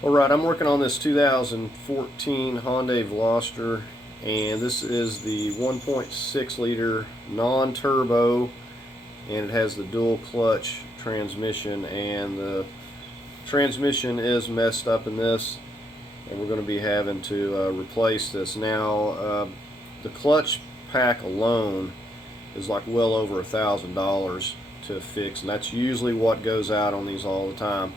Alright, I'm working on this 2014 Hyundai Veloster, and this is the 1.6 liter non-turbo, and it has the dual clutch transmission, and the transmission is messed up in this, and we're going to be having to replace this. Now, the clutch pack alone is like well over $1,000 to fix, and that's usually what goes out on these all the time.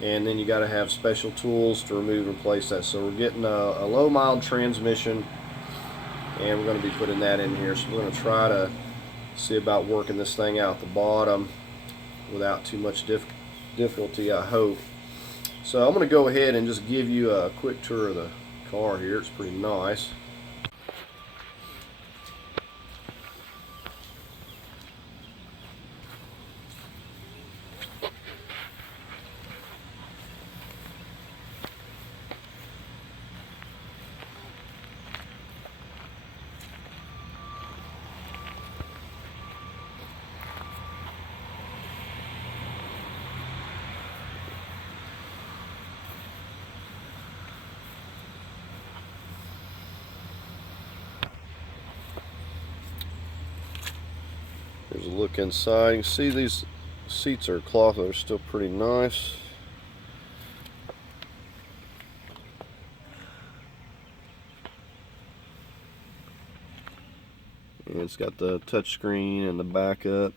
And then you got to have special tools to remove and replace that. So we're getting a low mild transmission, and we're going to be putting that in here. So we're going to try to see about working this thing out the bottom without too much difficulty, I hope. So I'm going to go ahead and just give you a quick tour of the car here. It's pretty nice. There's a look inside. You can see these seats are cloth, they're still pretty nice. And it's got the touch screen and the backup.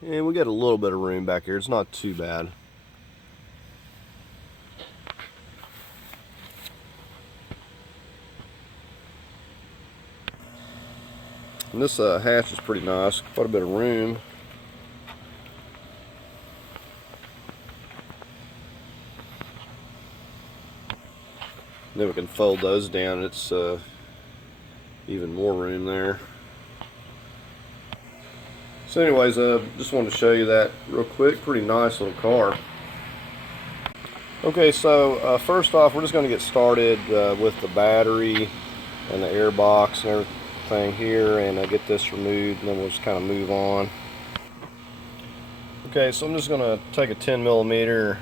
And we got a little bit of room back here. It's not too bad. And this hatch is pretty nice. Quite a bit of room. And then we can fold those down. It's even more room there. So anyways, just wanted to show you that real quick. Pretty nice little car. Okay, so first off, we're just going to get started with the battery and the air box and everything here, and get this removed, and then we'll just kind of move on. Okay, so I'm just going to take a 10 millimeter,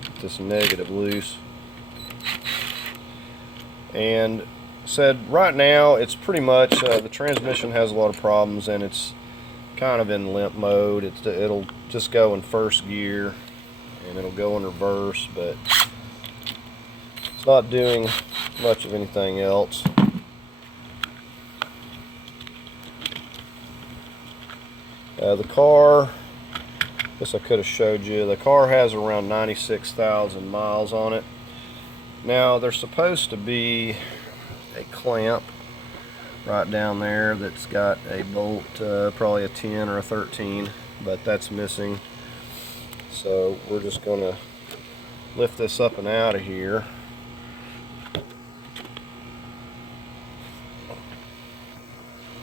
get this negative loose, and said right now it's pretty much the transmission has a lot of problems, and it's kind of in limp mode. It'll just go in first gear and it'll go in reverse, but it's not doing much of anything else. The car, I guess I could have showed you, the car has around 96,000 miles on it. Now there's supposed to be a clamp right down there that's got a bolt, probably a 10 or a 13, but that's missing. So we're just going to lift this up and out of here.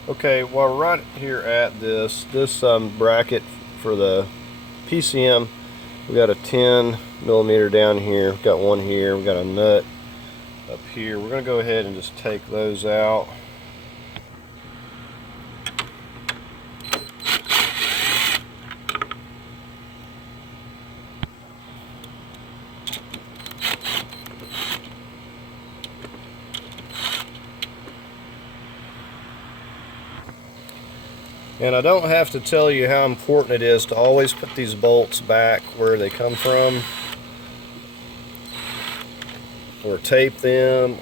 Okay, while we're right here at this bracket for the PCM, we got a 10 millimeter down here, we've got one here, we've got a nut up here. We're going to go ahead and just take those out. And I don't have to tell you how important it is to always put these bolts back where they come from, or tape them,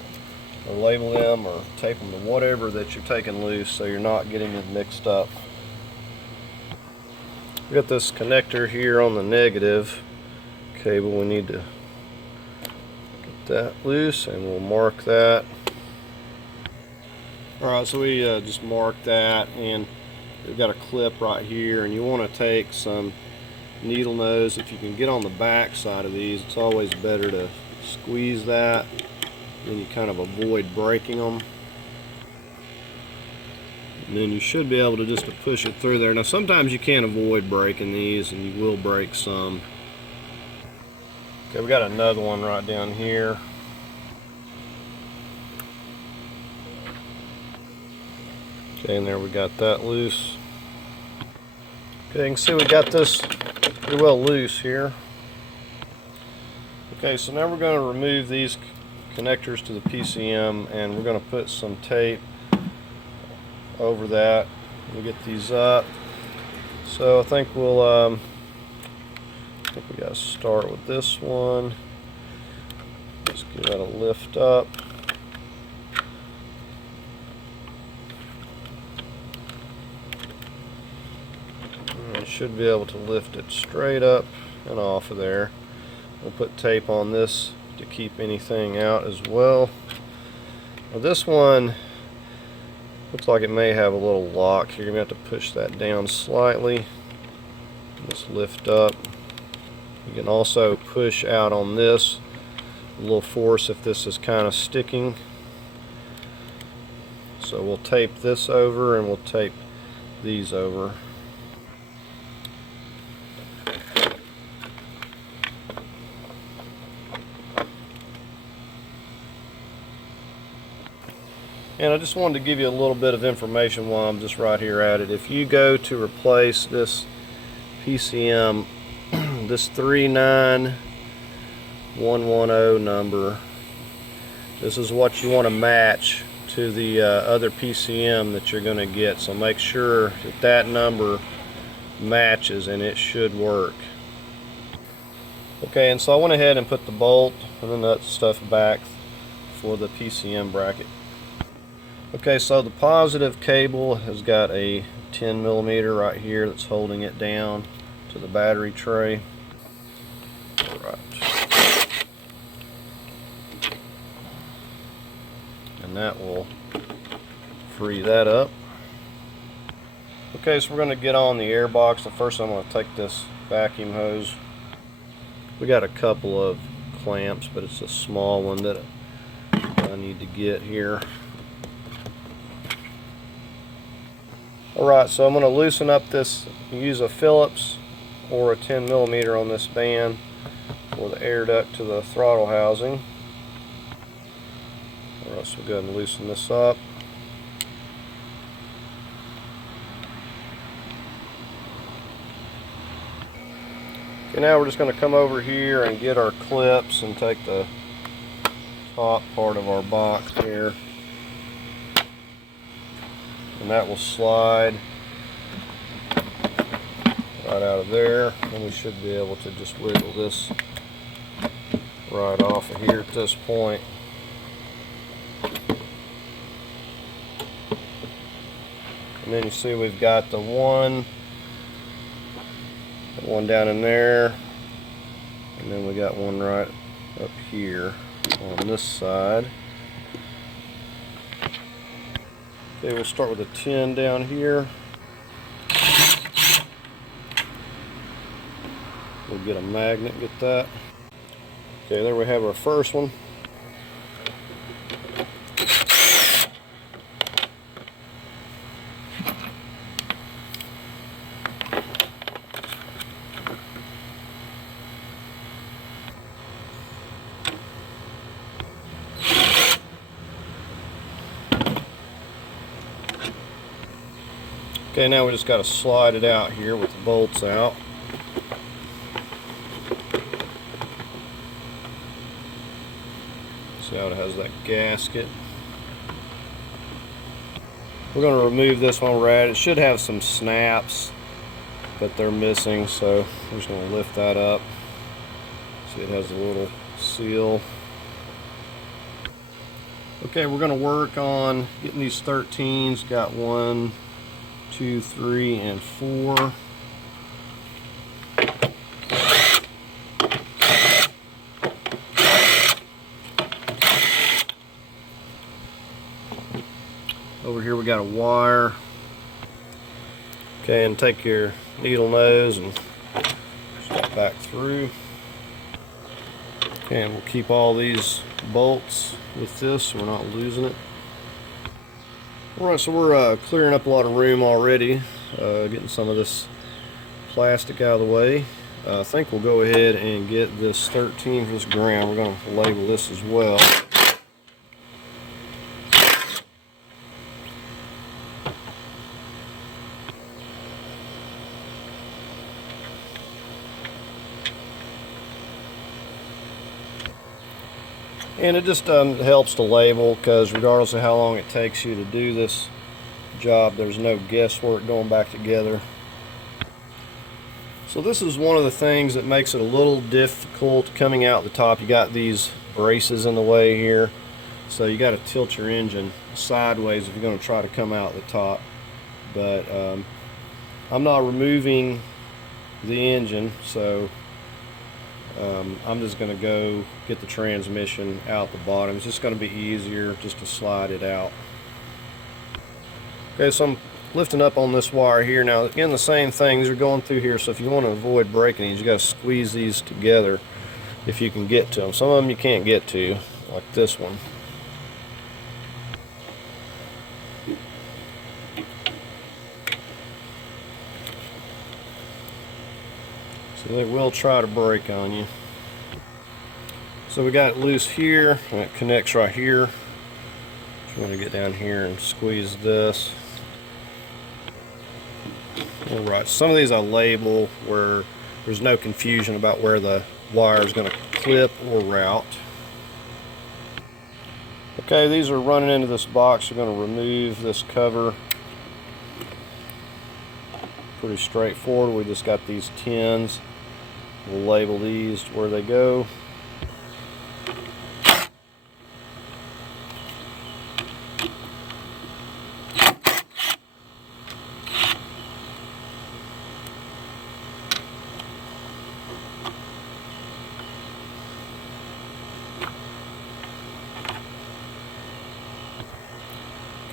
or label them, or tape them to whatever that you're taking loose so you're not getting it mixed up. We got this connector here on the negative cable. We need to get that loose, and we'll mark that. Alright, so we just marked that, and we've got a clip right here, and you want to take some needle nose. If you can get on the back side of these, it's always better to squeeze that, then you kind of avoid breaking them, and then you should be able to just to push it through there. Now sometimes you can't avoid breaking these, and you will break some. Okay, we got another one right down here. Okay, and there we got that loose. Okay, you can see we got this pretty well loose here. Okay, so now we're going to remove these connectors to the PCM, and we're going to put some tape over that. We'll get these up. So I think we got to start with this one. Just give that a lift up. And should be able to lift it straight up and off of there. We'll put tape on this to keep anything out as well. Now this one looks like it may have a little lock. You're going to have to push that down slightly. Just lift up. You can also push out on this a little force if this is kind of sticking. So we'll tape this over and we'll tape these over. And I just wanted to give you a little bit of information while I'm just right here at it. If you go to replace this PCM, this 39110 number, this is what you want to match to the other PCM that you're going to get. So make sure that that number matches, and it should work. Okay, and so I went ahead and put the bolt and the nut stuff back for the PCM bracket. Okay, so the positive cable has got a 10mm right here that's holding it down to the battery tray. All right. And that will free that up. Okay, so we're going to get on the air box. The first I'm going to take this vacuum hose. We got a couple of clamps, but it's a small one that I need to get here. Alright, so I'm going to loosen up this, use a Phillips or a 10mm on this band for the air duct to the throttle housing. Alright, so we'll go ahead and loosen this up. Okay, now we're just going to come over here and get our clips and take the top part of our box here. And that will slide right out of there, and we should be able to just wiggle this right off of here at this point. And then you see we've got the one down in there, and then we got one right up here on this side. Okay, we'll start with a 10 down here. We'll get a magnet, get that. Okay, there we have our first one. Okay, now we just got to slide it out here with the bolts out. See how it has that gasket. We're going to remove this one right. It should have some snaps, but they're missing, so we're just going to lift that up. See, it has a little seal. Okay, we're going to work on getting these 13s. Got 1, 2, 3, and 4. Over here we got a wire. Okay, and take your needle nose and step back through. Okay, and we'll keep all these bolts with this so we're not losing it. Alright, so we're clearing up a lot of room already, getting some of this plastic out of the way. I think we'll go ahead and get this 13 for this ground. We're going to label this as well. And it just helps to label, because regardless of how long it takes you to do this job, there's no guesswork going back together. So this is one of the things that makes it a little difficult coming out the top. You got these braces in the way here, so you got to tilt your engine sideways if you're going to try to come out the top. But I'm not removing the engine, so I'm just going to go get the transmission out the bottom. It's just going to be easier just to slide it out. Okay, so I'm lifting up on this wire here. Now again, the same thing, these are going through here, so if you want to avoid breaking these, you got to squeeze these together if you can get to them. Some of them you can't get to, like this one. So they will try to break on you. So we got it loose here, and it connects right here. Just want to get down here and squeeze this. Alright, some of these I label where there's no confusion about where the wire is going to clip or route. Okay, these are running into this box. We're going to remove this cover. Pretty straightforward. We just got these tins. We'll label these where they go.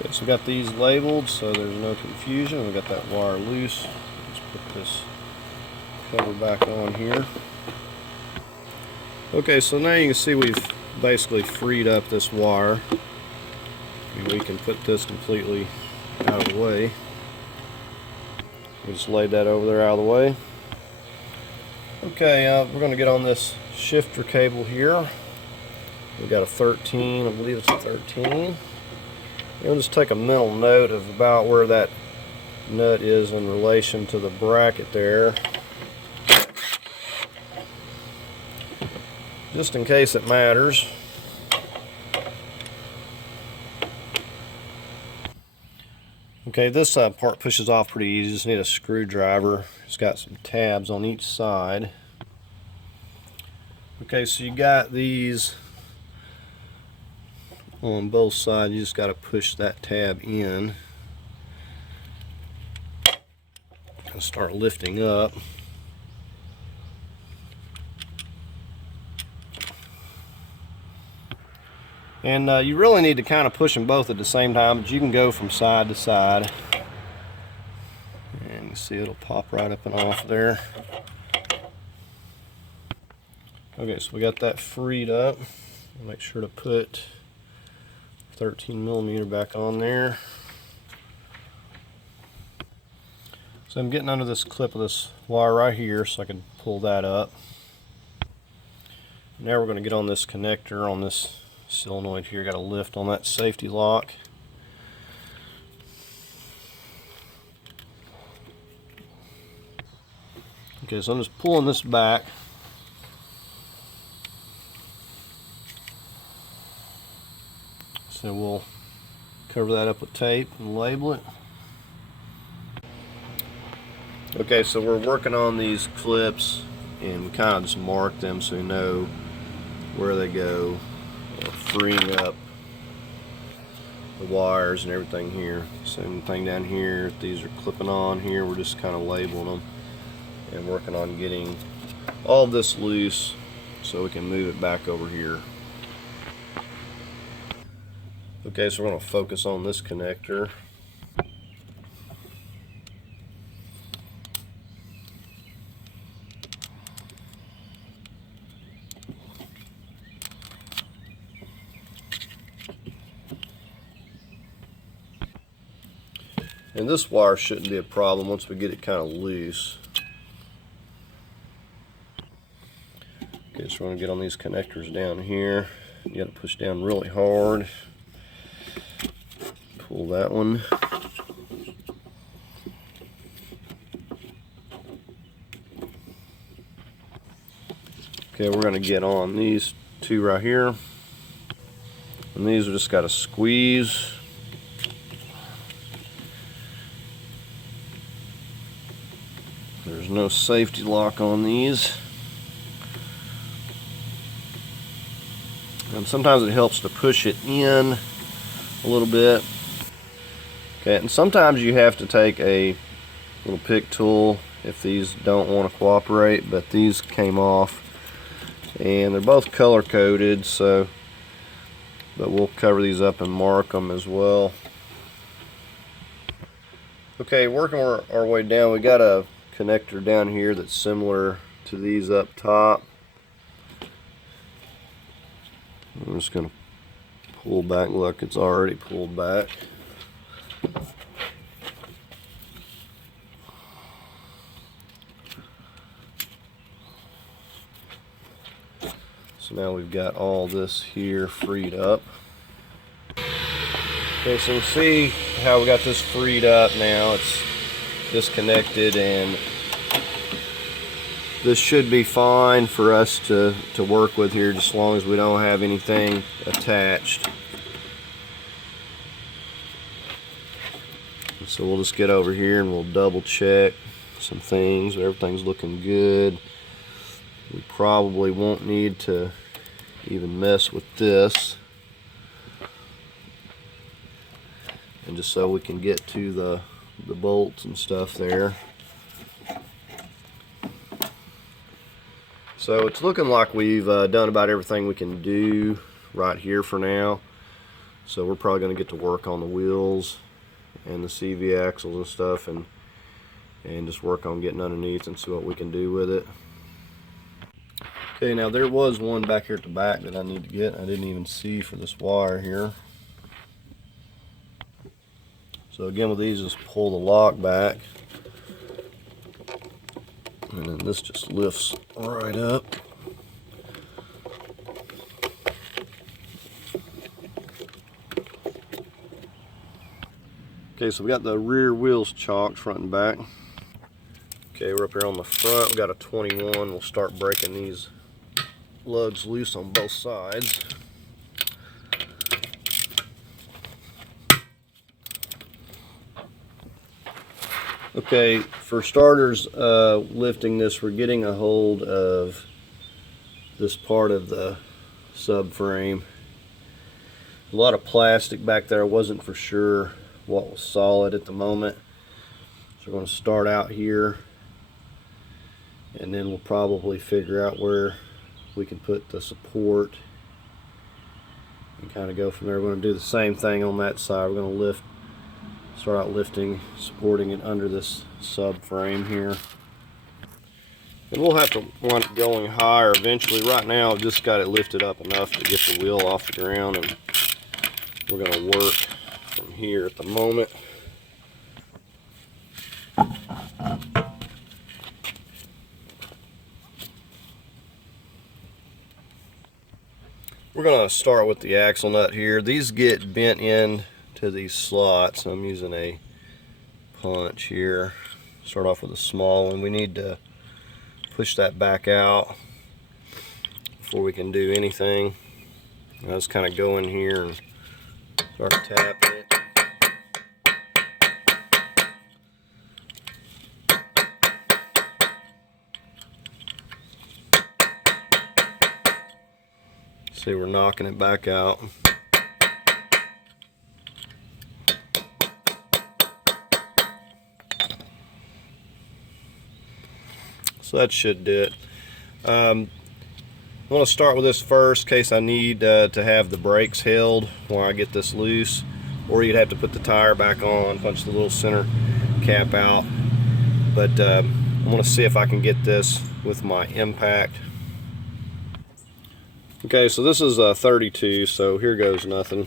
Okay, so we got these labeled so there's no confusion. We got that wire loose. Let's put this cover back on here. Okay, so now you can see we've basically freed up this wire. And we can put this completely out of the way. We just laid that over there out of the way. Okay, we're going to get on this shifter cable here. We've got a 13, I believe it's a 13. You'll just take a mental note of about where that nut is in relation to the bracket there, just in case it matters. Okay, this part pushes off pretty easy. You just need a screwdriver. It's got some tabs on each side. Okay, so you got these on both sides. You just got to push that tab in and start lifting up. And you really need to kind of push them both at the same time, but you can go from side to side. And you see it'll pop right up and off there. Okay, so we got that freed up. Make sure to put 13mm back on there. So I'm getting under this clip of this wire right here so I can pull that up. Now we're going to get on this connector on this solenoid here. Got to lift on that safety lock. Okay, so I'm just pulling this back. So we'll cover that up with tape and label it. Okay, so we're working on these clips and we kind of just mark them so we know where they go, freeing up the wires and everything here. Same thing down here. If these are clipping on here, we're just kind of labeling them and working on getting all of this loose so we can move it back over here. Okay, so we're going to focus on this connector. And this wire shouldn't be a problem once we get it kind of loose. Okay, so we're going to get on these connectors down here. You got to push down really hard. Pull that one. Okay, we're going to get on these two right here. And these are just got a squeeze. There's no safety lock on these. And sometimes it helps to push it in a little bit. Okay, and sometimes you have to take a little pick tool if these don't want to cooperate, but these came off. And they're both color coded, so but we'll cover these up and mark them as well. Okay, working our way down, we got a connector down here that's similar to these up top. I'm just going to pull back. Look, it's already pulled back. So now we've got all this here freed up. Okay, so you see how we got this freed up now. It's disconnected, and this should be fine for us to work with here, just as long as we don't have anything attached. So we'll just get over here and we'll double check some things. Everything's looking good. We probably won't need to even mess with this. And just so we can get to the bolts and stuff there. So it's looking like we've done about everything we can do right here for now. So we're probably going to get to work on the wheels and the CV axles and stuff, and just work on getting underneath and see what we can do with it. Okay, now there was one back here at the back that I need to get. I didn't even see for this wire here. So again, with these, just pull the lock back, and then this just lifts right up. Okay, so we got the rear wheels chalked front and back. Okay, we're up here on the front. We got a 21. We'll start breaking these lugs loose on both sides. Okay, for starters, lifting this, we're getting a hold of this part of the subframe. A lot of plastic back there. I wasn't for sure what was solid at the moment. So we're going to start out here, and then we'll probably figure out where we can put the support and kind of go from there. We're going to do the same thing on that side. We're going to start out lifting, supporting it under this subframe here. And we'll have to want it going higher eventually. Right now I've just got it lifted up enough to get the wheel off the ground, and we're going to work from here at the moment. We're going to start with the axle nut here. These get bent in to these slots. I'm using a punch here. Start off with a small one. We need to push that back out before we can do anything. I'll just kind of go in here and start tapping it. See, we're knocking it back out. So that should do it. I'm going to start with this first, in case I need to have the brakes held while I get this loose, or you'd have to put the tire back on, punch the little center cap out. But I'm going to see if I can get this with my impact. Okay, so this is a 32, so here goes nothing.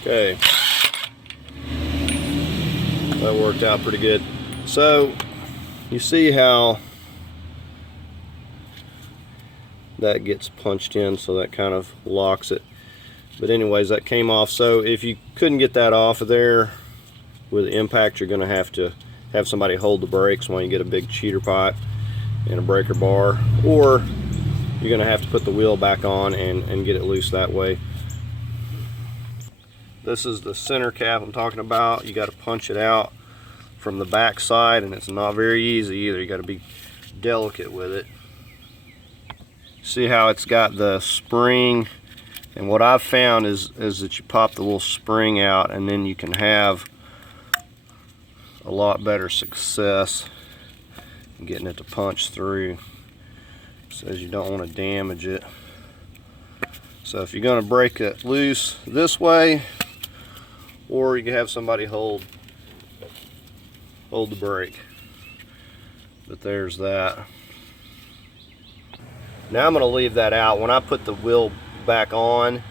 Okay, that worked out pretty good. So you see how that gets punched in, so that kind of locks it. But anyways, that came off. So if you couldn't get that off of there with the impact, you're going to have have somebody hold the brakes while you get a big cheater pipe and a breaker bar, or you're going to have to put the wheel back on and get it loose that way. This is the center cap I'm talking about. You got to punch it out from the back side, and it's not very easy either. You got to be delicate with it. See how it's got the spring, and what I've found is that you pop the little spring out, and then you can have a lot better success in getting it to punch through. It says you don't want to damage it. So if you're going to break it loose this way, or you can have somebody hold the brake. But there's that. Now I'm going to leave that out. When I put the wheel back on,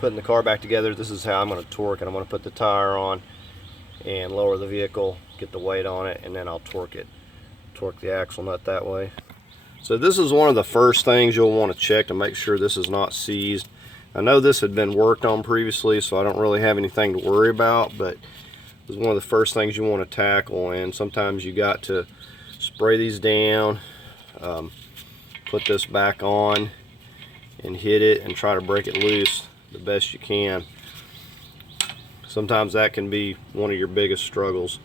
putting the car back together, this is how I'm going to torque it. I'm going to put the tire on and lower the vehicle, get the weight on it, and then I'll torque the axle nut that way. So this is one of the first things you'll want to check to make sure this is not seized. I know this had been worked on previously, so I don't really have anything to worry about, but this is one of the first things you want to tackle, and sometimes you got to spray these down, put this back on and hit it and try to break it loose the best you can. Sometimes that can be one of your biggest struggles.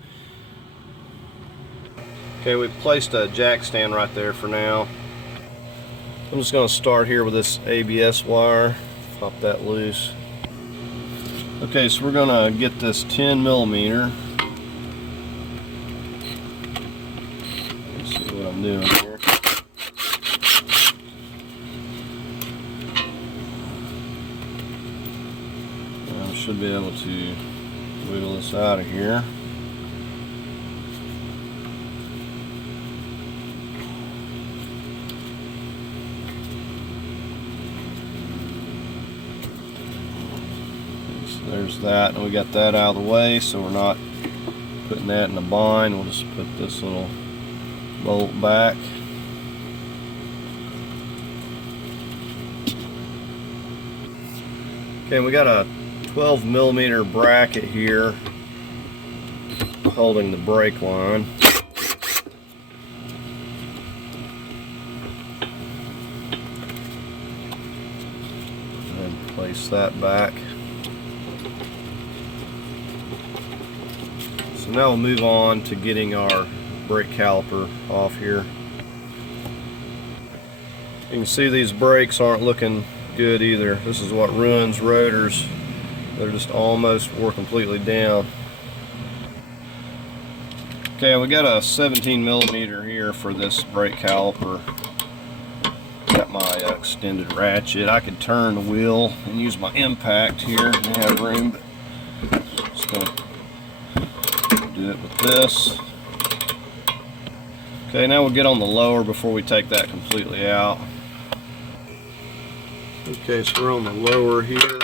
Okay, we've placed a jack stand right there for now. I'm just going to start here with this ABS wire, pop that loose. Okay, so we're going to get this 10mm. Let's see what I'm doing here. I should be able to wiggle this out of here. There's that, and we got that out of the way, so we're not putting that in a bind. We'll just put this little bolt back. Okay, we got a 12mm bracket here holding the brake line. And place that back. So now we'll move on to getting our brake caliper off here. You can see these brakes aren't looking good either. This is what ruins rotors. They're just almost wore completely down. Okay, we got a 17mm here for this brake caliper. Got my extended ratchet. I could turn the wheel and use my impact here. I have room, but just gonna do it with this. Okay, now we'll get on the lower before we take that completely out. Okay, so we're on the lower here.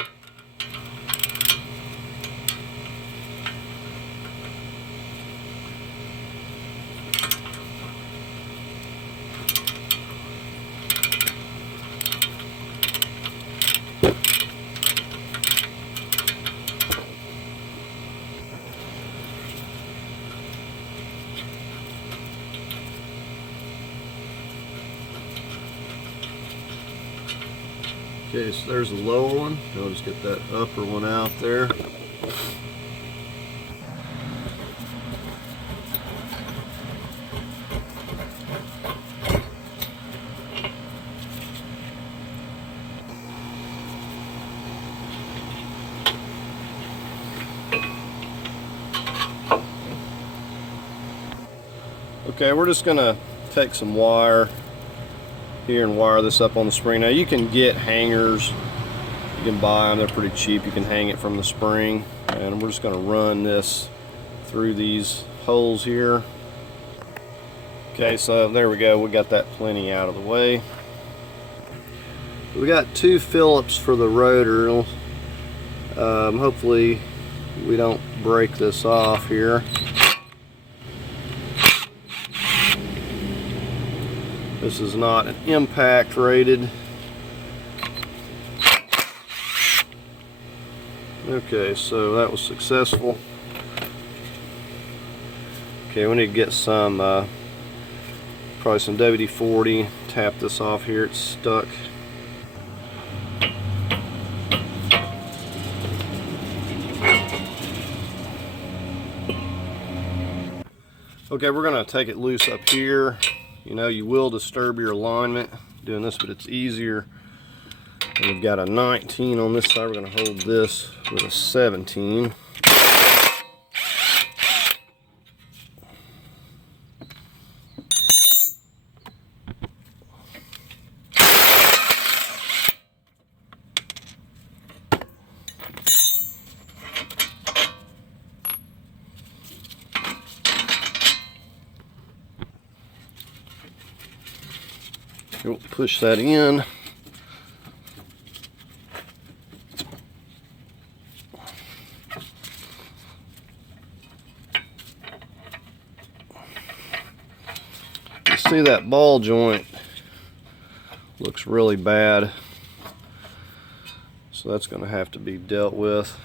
Okay, so there's the lower one. I'll just get that upper one out there. Okay, we're just gonna take some wire here and wire this up on the spring. Now you can get hangers, you can buy them, they're pretty cheap. You can hang it from the spring, and we're just going to run this through these holes here. Okay, so there we go, we got that plenty out of the way. We got 2 Phillips for the rotor. Hopefully we don't break this off here. This is not an impact rated. Okay, so that was successful. Okay, we need to get some, probably some WD-40. Tap this off here, it's stuck. Okay, we're gonna take it loose up here. You know, you will disturb your alignment doing this, but it's easier. And we've got a 19 on this side. We're gonna hold this with a 17. We'll push that in. You see that ball joint looks really bad, so that's going to have to be dealt with.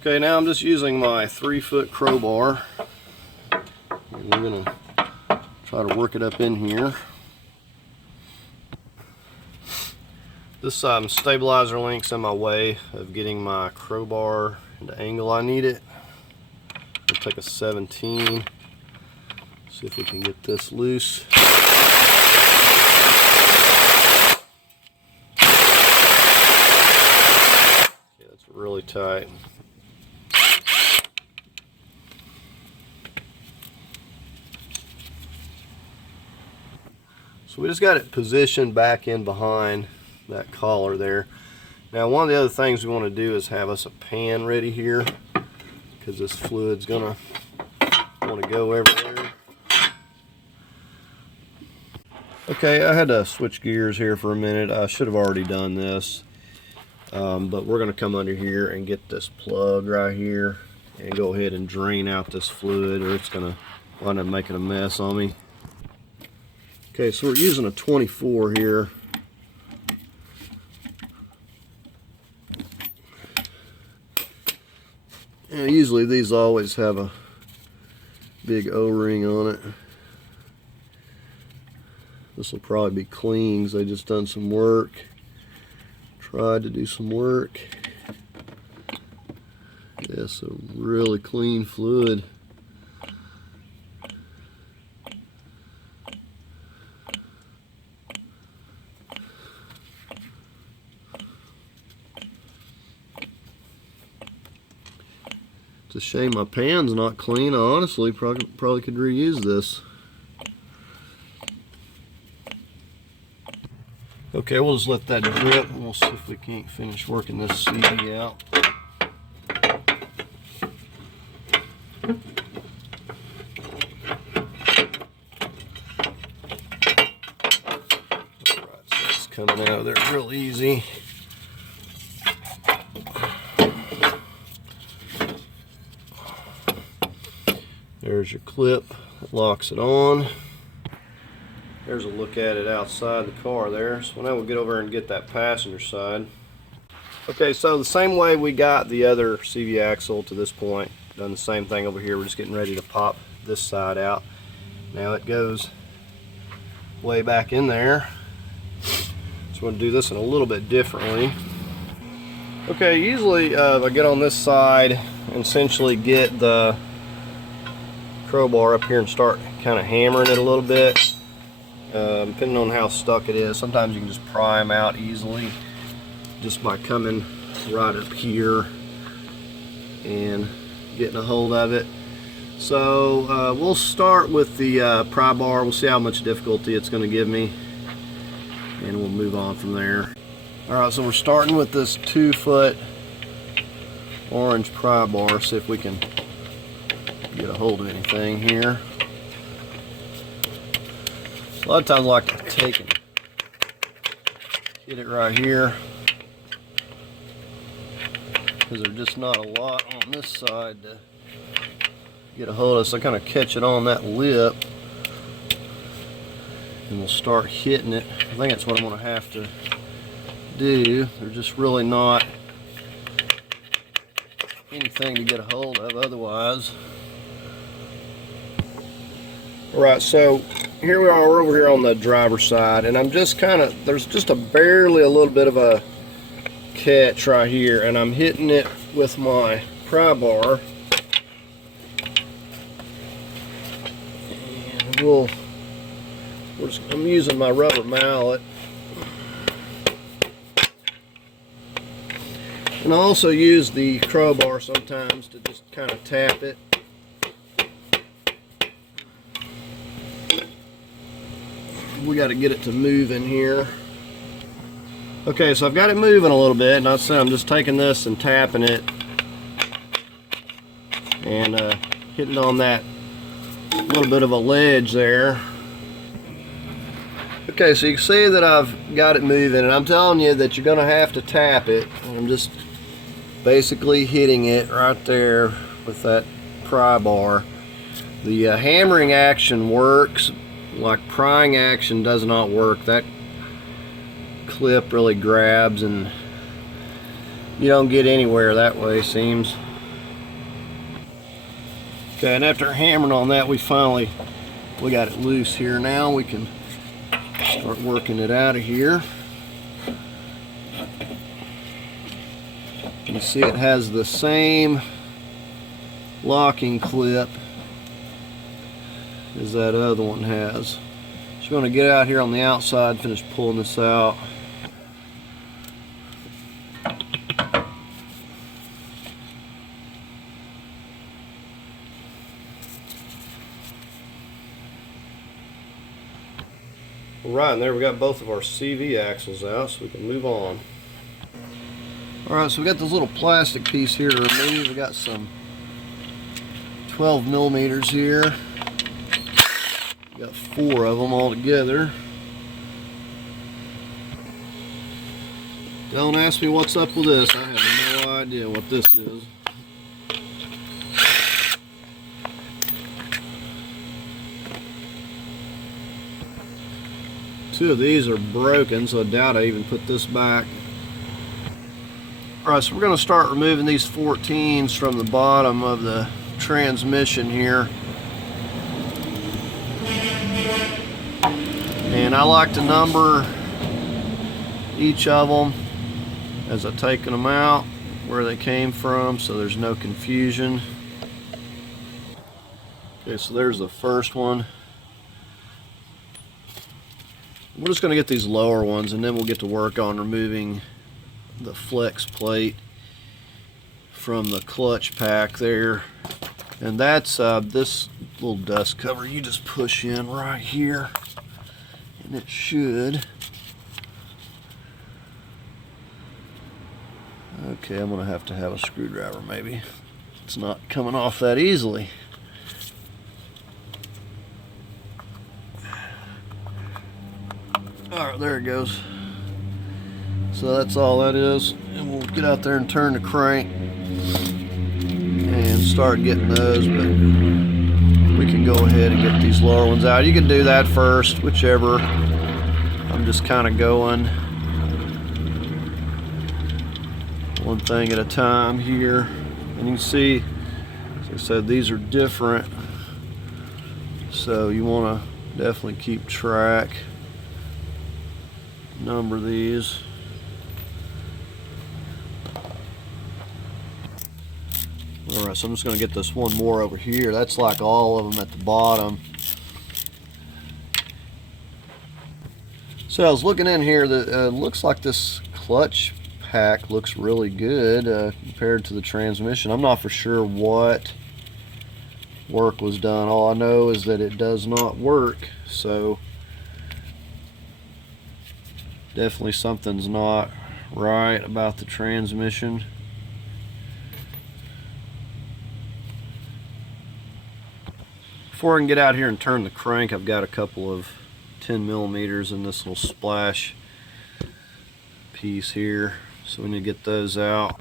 Okay, now I'm just using my 3-foot crowbar, and we're going to try to work it up in here. This stabilizer link's in my way of getting my crowbar into angle I need it. I'll take a 17, see if we can get this loose. Okay, that's really tight. So we just got it positioned back in behind that collar there. Now, one of the other things we want to do is have us a pan ready here, because this fluid's gonna want to go everywhere. Okay, I had to switch gears here for a minute. I should have already done this, but we're gonna come under here and get this plug right here and go ahead and drain out this fluid, or it's gonna wind up making a mess on me. Okay, so we're using a 24 here. Yeah, usually these always have a big O-ring on it. This will probably be clean because they just done some work. Tried to do some work. Yes, a really clean fluid. It's a shame my pan's not clean. I honestly probably could reuse this. Okay, we'll just let that drip and we'll see if we can't finish working this CV out. Alright, so it's coming out of there real easy. There's your clip that locks it on. There's a look at it outside the car there. So now we'll get over and get that passenger side. Okay, so the same way we got the other CV axle to this point, done the same thing over here. We're just getting ready to pop this side out. Now it goes way back in there. So I'm going to do this in a little bit differently. Okay, usually if I get on this side and essentially get the crowbar up here and start kind of hammering it a little bit, depending on how stuck it is. Sometimes you can just pry them out easily just by coming right up here and getting a hold of it. So we'll start with the pry bar. We'll see how much difficulty it's going to give me, and we'll move on from there. Alright, so we're starting with this 2-foot orange pry bar. See if we can get a hold of anything here. A lot of times I like to take and hit it right here, because there's just not a lot on this side to get a hold of. So I kind of catch it on that lip and we'll start hitting it. I think that's what I'm going to have to do. There's just really not anything to get a hold of otherwise. Alright, so here we are, we're over here on the driver's side, and I'm just there's just barely a little bit of a catch right here, and I'm hitting it with my pry bar. And I'm using my rubber mallet. And I also use the crowbar sometimes to just kind of tap it. We got to get it to move in here. Okay, so I've got it moving a little bit, and I'm just taking this and tapping it and hitting on that little bit of a ledge there. Okay, so you can see that I've got it moving, and I'm telling you that you're going to have to tap it. I'm just basically hitting it right there with that pry bar. The hammering action works, like prying action does not work. That clip really grabs and you don't get anywhere that way, seems. Okay, and after hammering on that, we got it loose here. Now we can start working it out of here. You see it has the same locking clip as that other one has. Just going to get out here on the outside, finish pulling this out. Alright, and there we got both of our CV axles out, so we can move on. Alright, so we got this little plastic piece here to remove. We got some 12 millimeters here. We got 4 of them all together. Don't ask me what's up with this. I have no idea what this is. Two of these are broken, so I doubt I even put this back. Alright, so we're going to start removing these 14s from the bottom of the transmission here. And I like to number each of them as I'm taking them out, where they came from, so there's no confusion. Okay, so there's the first one. We're just going to get these lower ones, and then we'll get to work on removing the flex plate from the clutch pack there. And that's this little dust cover you just push in right here, and it should. Okay, I'm going to have a screwdriver maybe. It's not coming off that easily. Alright, there it goes. So that's all that is. And we'll get out there and turn the crank and start getting those, but we can go ahead and get these lower ones out. You can do that first, whichever. I'm just kind of going one thing at a time here. And you can see, as I said, these are different, so you want to definitely keep track. Number these. Alright, so I'm just going to get this one more over here. That's like all of them at the bottom. So I was looking in here, looks like this clutch pack looks really good compared to the transmission. I'm not for sure what work was done. All I know is that it does not work, so definitely something's not right about the transmission. Before I can get out here and turn the crank, I've got a couple of 10 millimeters in this little splash piece here, so we need to get those out.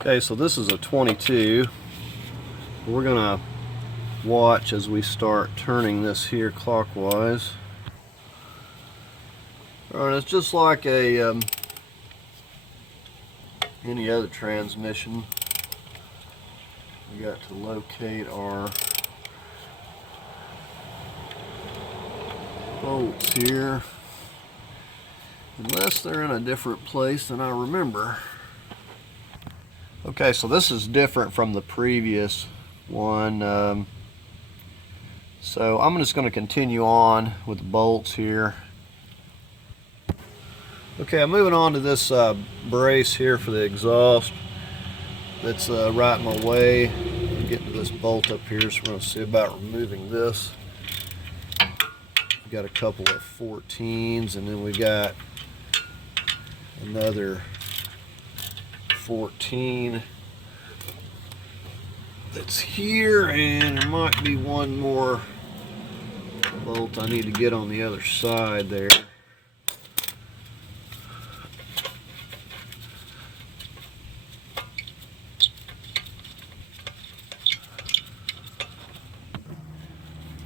Okay, so this is a 22. We're gonna watch as we start turning this here clockwise. Alright, it's just like a any other transmission. We got to locate our bolts here, unless they're in a different place than I remember. Okay, so this is different from the previous one. So I'm just going to continue on with the bolts here. Okay, I'm moving on to this brace here for the exhaust that's right in my way. I'm getting to this bolt up here, so we're going to see about removing this. We've got a couple of 14s, and then we got another 14 that's here, and there might be one more bolt I need to get on the other side there.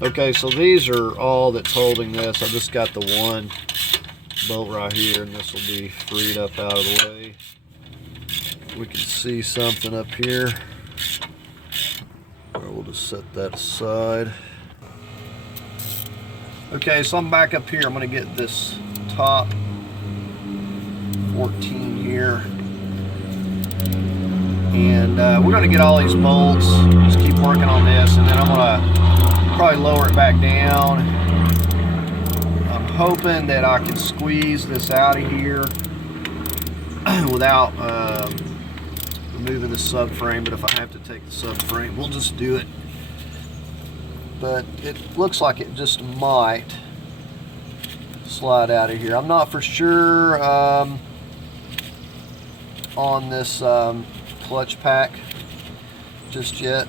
Okay, so these are all that's holding this. I just got the one bolt right here, and this will be freed up out of the way. We can see something up here. Or we'll just set that aside. Okay, so I'm back up here. I'm going to get this top 14 here. And we're going to get all these bolts. Just keep working on this, and then I'm going to probably lower it back down. I'm hoping that I can squeeze this out of here without removing the subframe, but if I have to take the subframe, we'll just do it. But it looks like it just might slide out of here. I'm not for sure on this clutch pack just yet.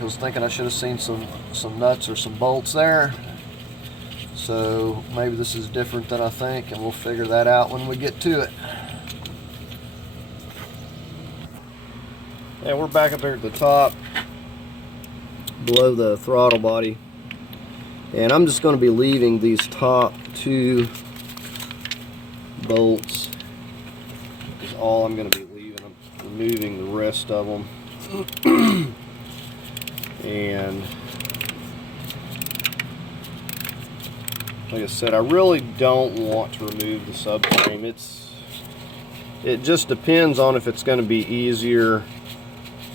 I was thinking I should have seen some nuts or some bolts there. So maybe this is different than I think, and we'll figure that out when we get to it. Yeah, we're back up here at the top, below the throttle body. And I'm just going to be leaving these top 2 bolts. Is all I'm going to be leaving. I'm removing the rest of them. And like I said, I really don't want to remove the subframe. It just depends on if it's going to be easier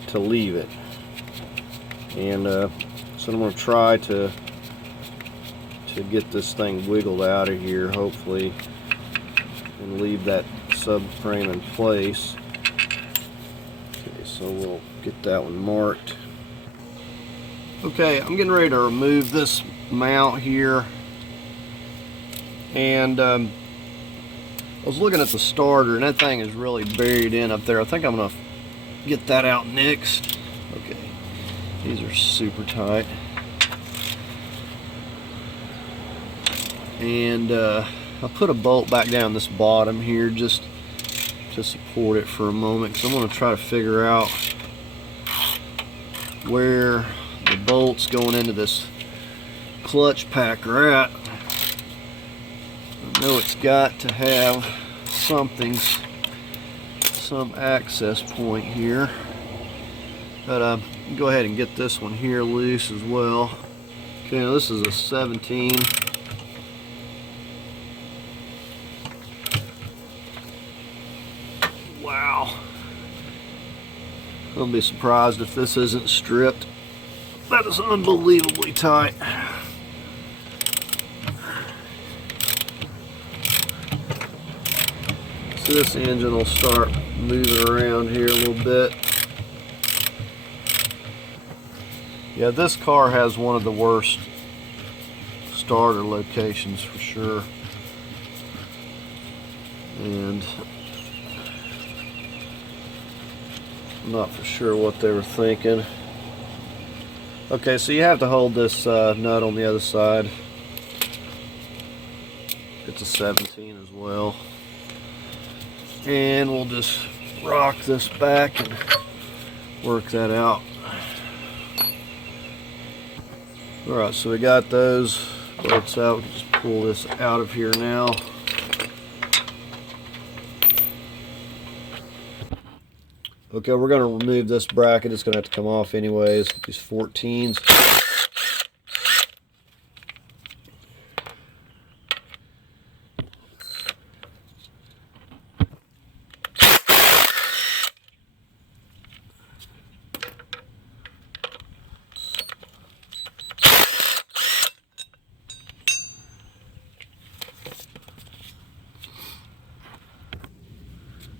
to leave it. And so I'm going to try to get this thing wiggled out of here, hopefully, and leave that subframe in place. Okay, so we'll get that one marked. Okay, I'm getting ready to remove this mount here, and I was looking at the starter, and that thing is really buried in up there. I think I'm going to get that out next. Okay, these are super tight. And I'll put a bolt back down this bottom here just to support it for a moment, because I'm going to try to figure out where the bolts going into this clutch pack are at. I know it's got to have some access point here, but go ahead and get this one here loose as well. Okay, now this is a 17. Wow. I'll be surprised if this isn't stripped. That is unbelievably tight. So this engine will start moving around here a little bit. Yeah, this car has one of the worst starter locations for sure. And I'm not for sure what they were thinking. Okay, so you have to hold this nut on the other side. It's a 17 as well. And we'll just rock this back and work that out. Alright, so we got those bolts out. We can just pull this out of here now. Okay, we're going to remove this bracket. It's going to have to come off anyways. These 14s.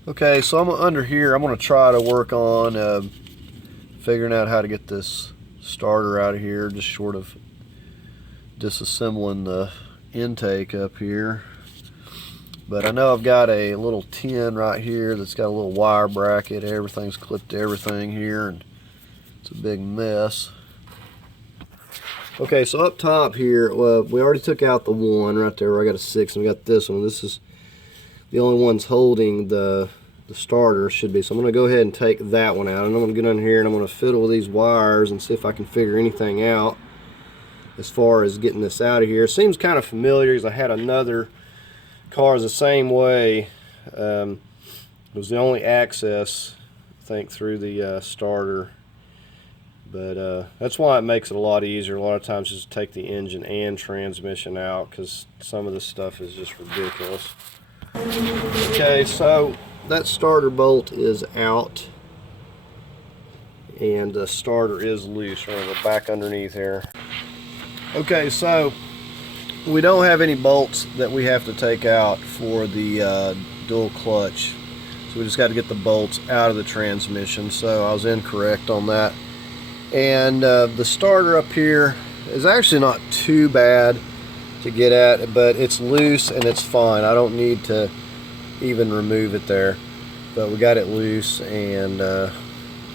Okay, so I'm under here. I'm going to try to work on figuring out how to get this starter out of here, just short of disassembling the intake up here. But I know I've got a little tin right here that's got a little wire bracket. Everything's clipped to everything here, and it's a big mess. Okay, so up top here, we already took out the one right there where I got a 6, and we got this one. This is the only one's holding the starter, should be. So I'm going to go ahead and take that one out, and I'm going to get in here and I'm going to fiddle with these wires and see if I can figure anything out as far as getting this out of here. It seems kind of familiar because I had another car the same way. It was the only access, I think, through the starter. But that's why it makes it a lot easier. A lot of times just take the engine and transmission out, because some of this stuff is just ridiculous. Okay, so that starter bolt is out, and the starter is loose. We're going to go back underneath here. Okay, so we don't have any bolts that we have to take out for the dual clutch, so we just got to get the bolts out of the transmission. So I was incorrect on that. And the starter up here is actually not too bad to get at, but it's loose and it's fine. I don't need to even remove it there, but we got it loose, and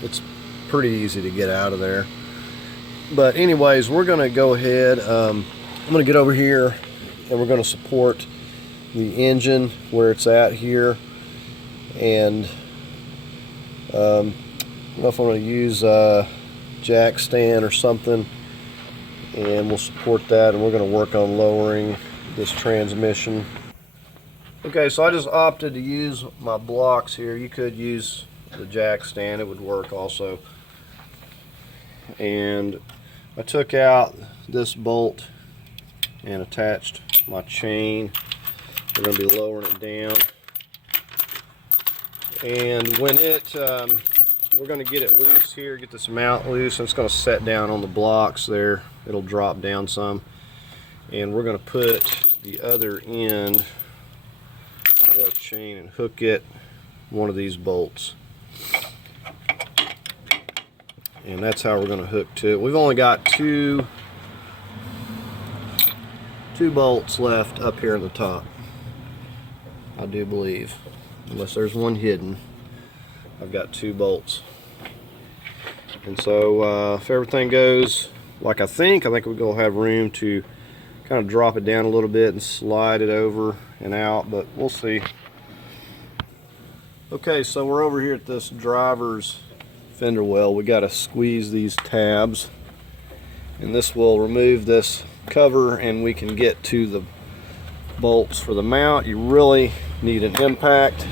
it's pretty easy to get out of there. But anyways, we're gonna go ahead, I'm gonna get over here and we're gonna support the engine where it's at here, and I don't know if I'm gonna use jack stand or something, and we'll support that, and we're going to work on lowering this transmission. Okay, so I just opted to use my blocks here. You could use the jack stand, it would work also. And I took out this bolt and attached my chain. We're going to be lowering it down, and when it we're going to get it loose here, get this mount loose, and it's going to set down on the blocks there. It'll drop down some, and we're going to put the other end of our chain and hook it one of these bolts, and that's how we're going to hook to it. We've only got two bolts left up here at the top, I do believe, unless there's one hidden. I've got 2 bolts. And so if everything goes like I think we're going to have room to kind of drop it down a little bit and slide it over and out, but we'll see. Okay, so we're over here at this driver's fender well. We got to squeeze these tabs, and this will remove this cover, and we can get to the bolts for the mount. You really need an impact.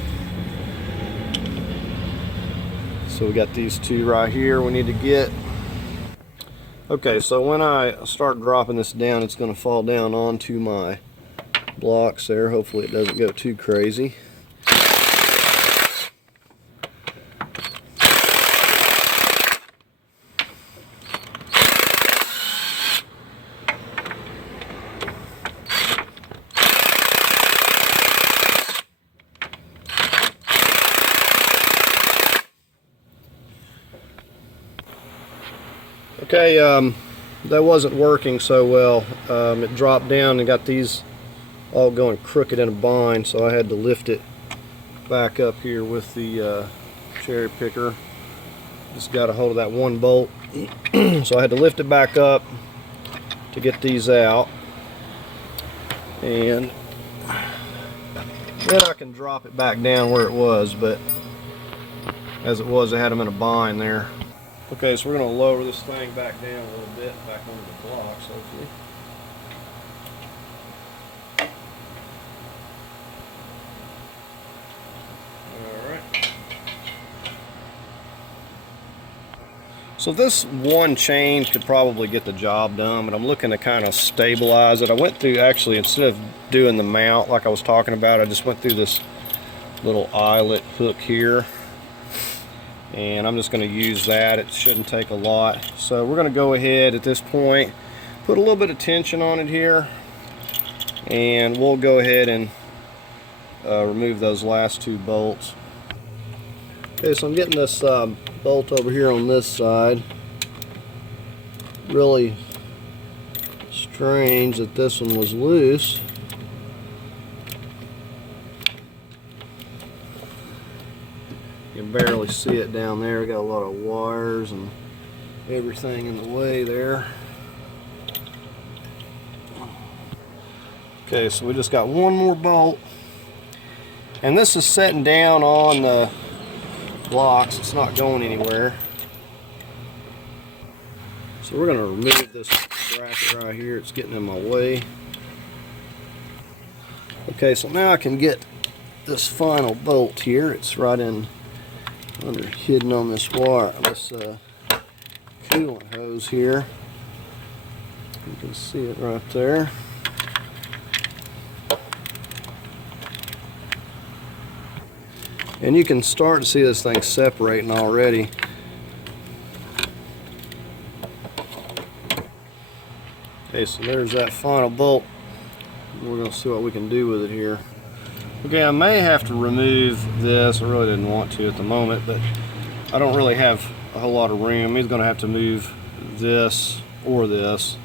So we got these 2 right here we need to get. Okay, so when I start dropping this down, it's going to fall down onto my blocks there. Hopefully it doesn't go too crazy. Okay, that wasn't working so well. It dropped down and got these all going crooked in a bind, so I had to lift it back up here with the cherry picker. Just got a hold of that one bolt, so I had to lift it back up to get these out, and then I can drop it back down where it was, but as it was, I had them in a bind there. Okay, so we're going to lower this thing back down a little bit, back onto the blocks, hopefully. Alright. So this one chain could probably get the job done, but I'm looking to kind of stabilize it. I went through, actually, instead of doing the mount like I was talking about, I just went through this little eyelet hook here, and I'm just going to use that. It shouldn't take a lot. So we're going to go ahead at this point, put a little bit of tension on it here, and we'll go ahead and remove those last two bolts. Okay, so I'm getting this bolt over here on this side. Really strange that this one was loose. You can barely see it down there. We got a lot of wires and everything in the way there. Okay, so we just got one more bolt, and this is setting down on the blocks. It's not going anywhere. So we're going to remove this bracket right here. It's getting in my way. Okay, so now I can get this final bolt here. It's right in under, hidden on this wire, this coolant hose here. You can see it right there. And you can start to see this thing separating already. Okay, so there's that final bolt. We're going to see what we can do with it here. Okay, I may have to remove this. I really didn't want to at the moment, but I don't really have a whole lot of room. He's going to have to move this or this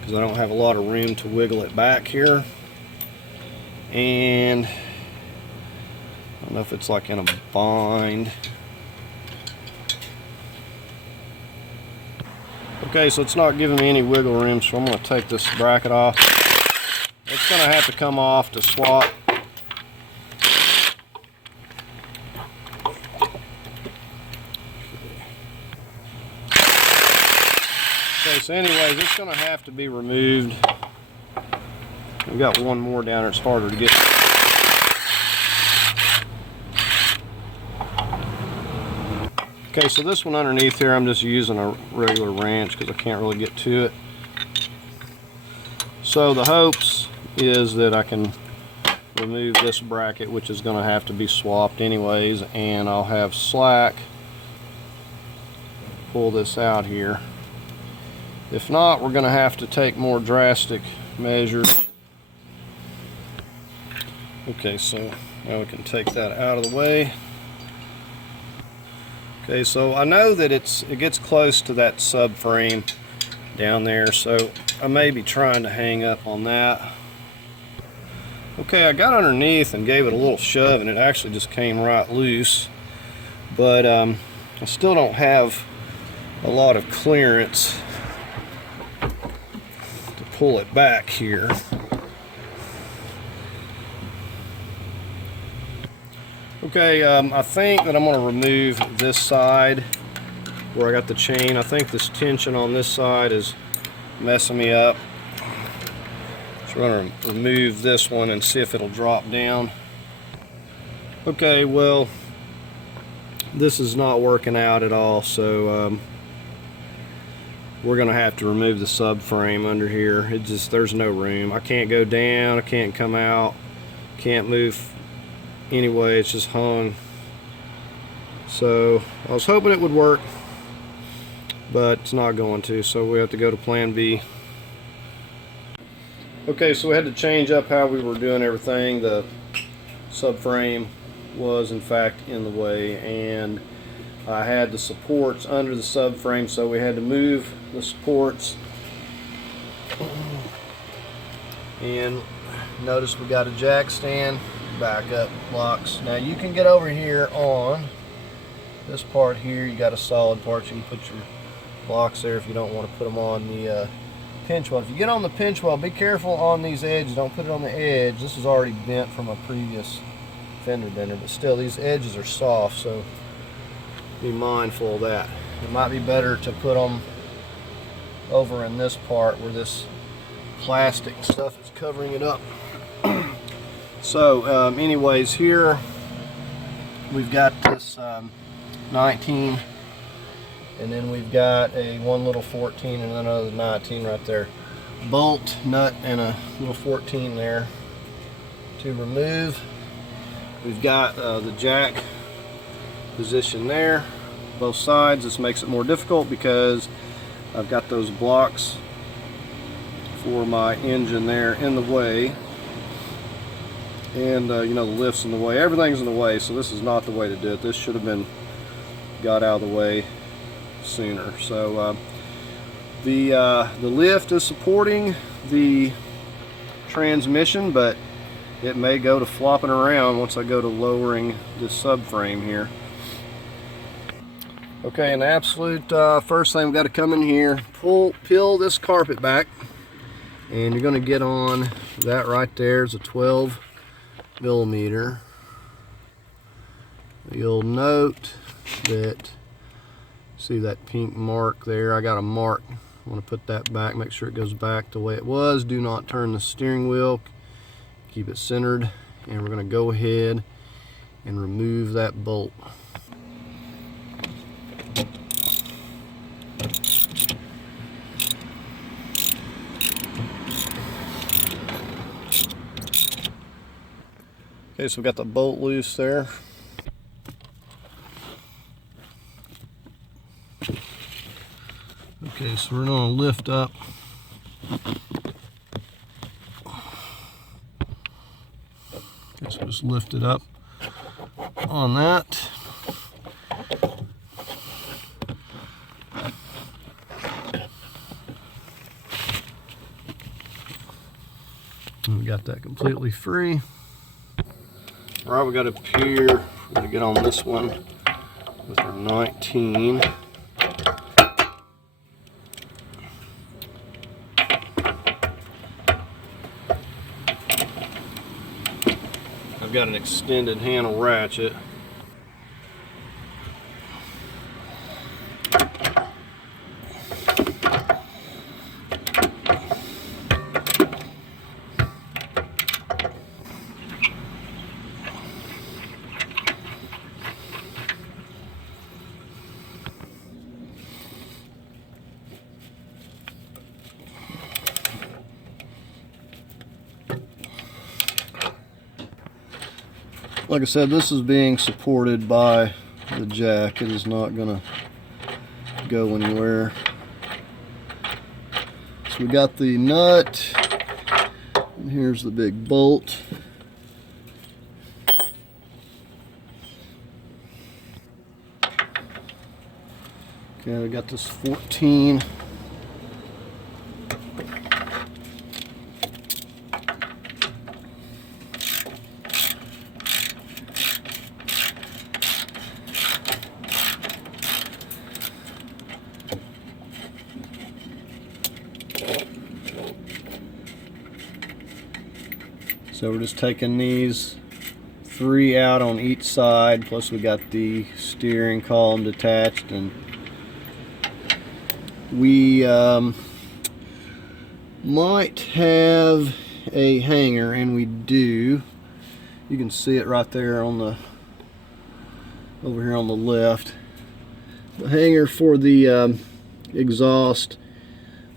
because I don't have a lot of room to wiggle it back here. And I don't know if it's like in a bind. Okay, so it's not giving me any wiggle room, so I'm going to take this bracket off. It's going to have to come off to swap. Okay, so anyways, it's going to have to be removed. We've got one more down there. It's harder to get. Okay, so this one underneath here, I'm just using a regular wrench because I can't really get to it. So the hopes is that I can remove this bracket, which is going to have to be swapped anyways, and I'll have slack pull this out here. If not, we're going to have to take more drastic measures. Okay, so now we can take that out of the way. Okay, so I know that it gets close to that subframe down there, so I may be trying to hang up on that. Okay, I got underneath and gave it a little shove, and it actually just came right loose. But I still don't have a lot of clearance to pull it back here. Okay, I think that I'm going to remove this side where I got the chain. I think this tension on this side is messing me up. So we're going to remove this one and see if it'll drop down. Okay, well, this is not working out at all, so we're going to have to remove the subframe under here. There's no room. I can't go down, I can't come out, can't move. Anyway, it's just hung. So I was hoping it would work, but it's not going to, so we have to go to plan B. Okay, so we had to change up how we were doing everything. The subframe was in fact in the way, and I had the supports under the subframe, so we had to move the supports. And notice we got a jack stand, backup blocks. Now you can get over here on this part here. You got a solid part. You can put your blocks there if you don't want to put them on the pinch weld. If you get on the pinch weld, be careful on these edges. Don't put it on the edge. This is already bent from a previous fender bender, but still these edges are soft, so be mindful of that. It might be better to put them over in this part where this plastic stuff is covering it up. So anyways, here we've got this 19 And then we've got one little 14 and another 19 right there. Bolt, nut, and a little 14 there to remove. We've got the jack position there, both sides. This makes it more difficult because I've got those blocks for my engine there in the way. And you know, the lift's in the way, everything's in the way, so this is not the way to do it. This should have been got out of the way sooner. So the lift is supporting the transmission, but it may go to flopping around once I go to lowering this subframe here. Okay, and the absolute first thing we've got to come in here, peel this carpet back, and you're going to get on that right there is a 12 millimeter. You'll note that, see that pink mark there? I got a mark. I want to put that back, make sure it goes back the way it was. Do not turn the steering wheel. Keep it centered, and we're going to go ahead and remove that bolt. Okay, so we got the bolt loose there. Okay, so we're going to lift up. So just lift it up on that. And we got that completely free. All right, we got up here. We're going to get on this one with our 19. I've got an extended handle ratchet. Like I said, this is being supported by the jack. It is not going to go anywhere. So we got the nut, and here's the big bolt. Okay, we got this 14. So we're just taking these 3 out on each side, plus we got the steering column detached, and we might have a hanger, and we do. You can see it right there on the over here on the left. The hanger for the exhaust,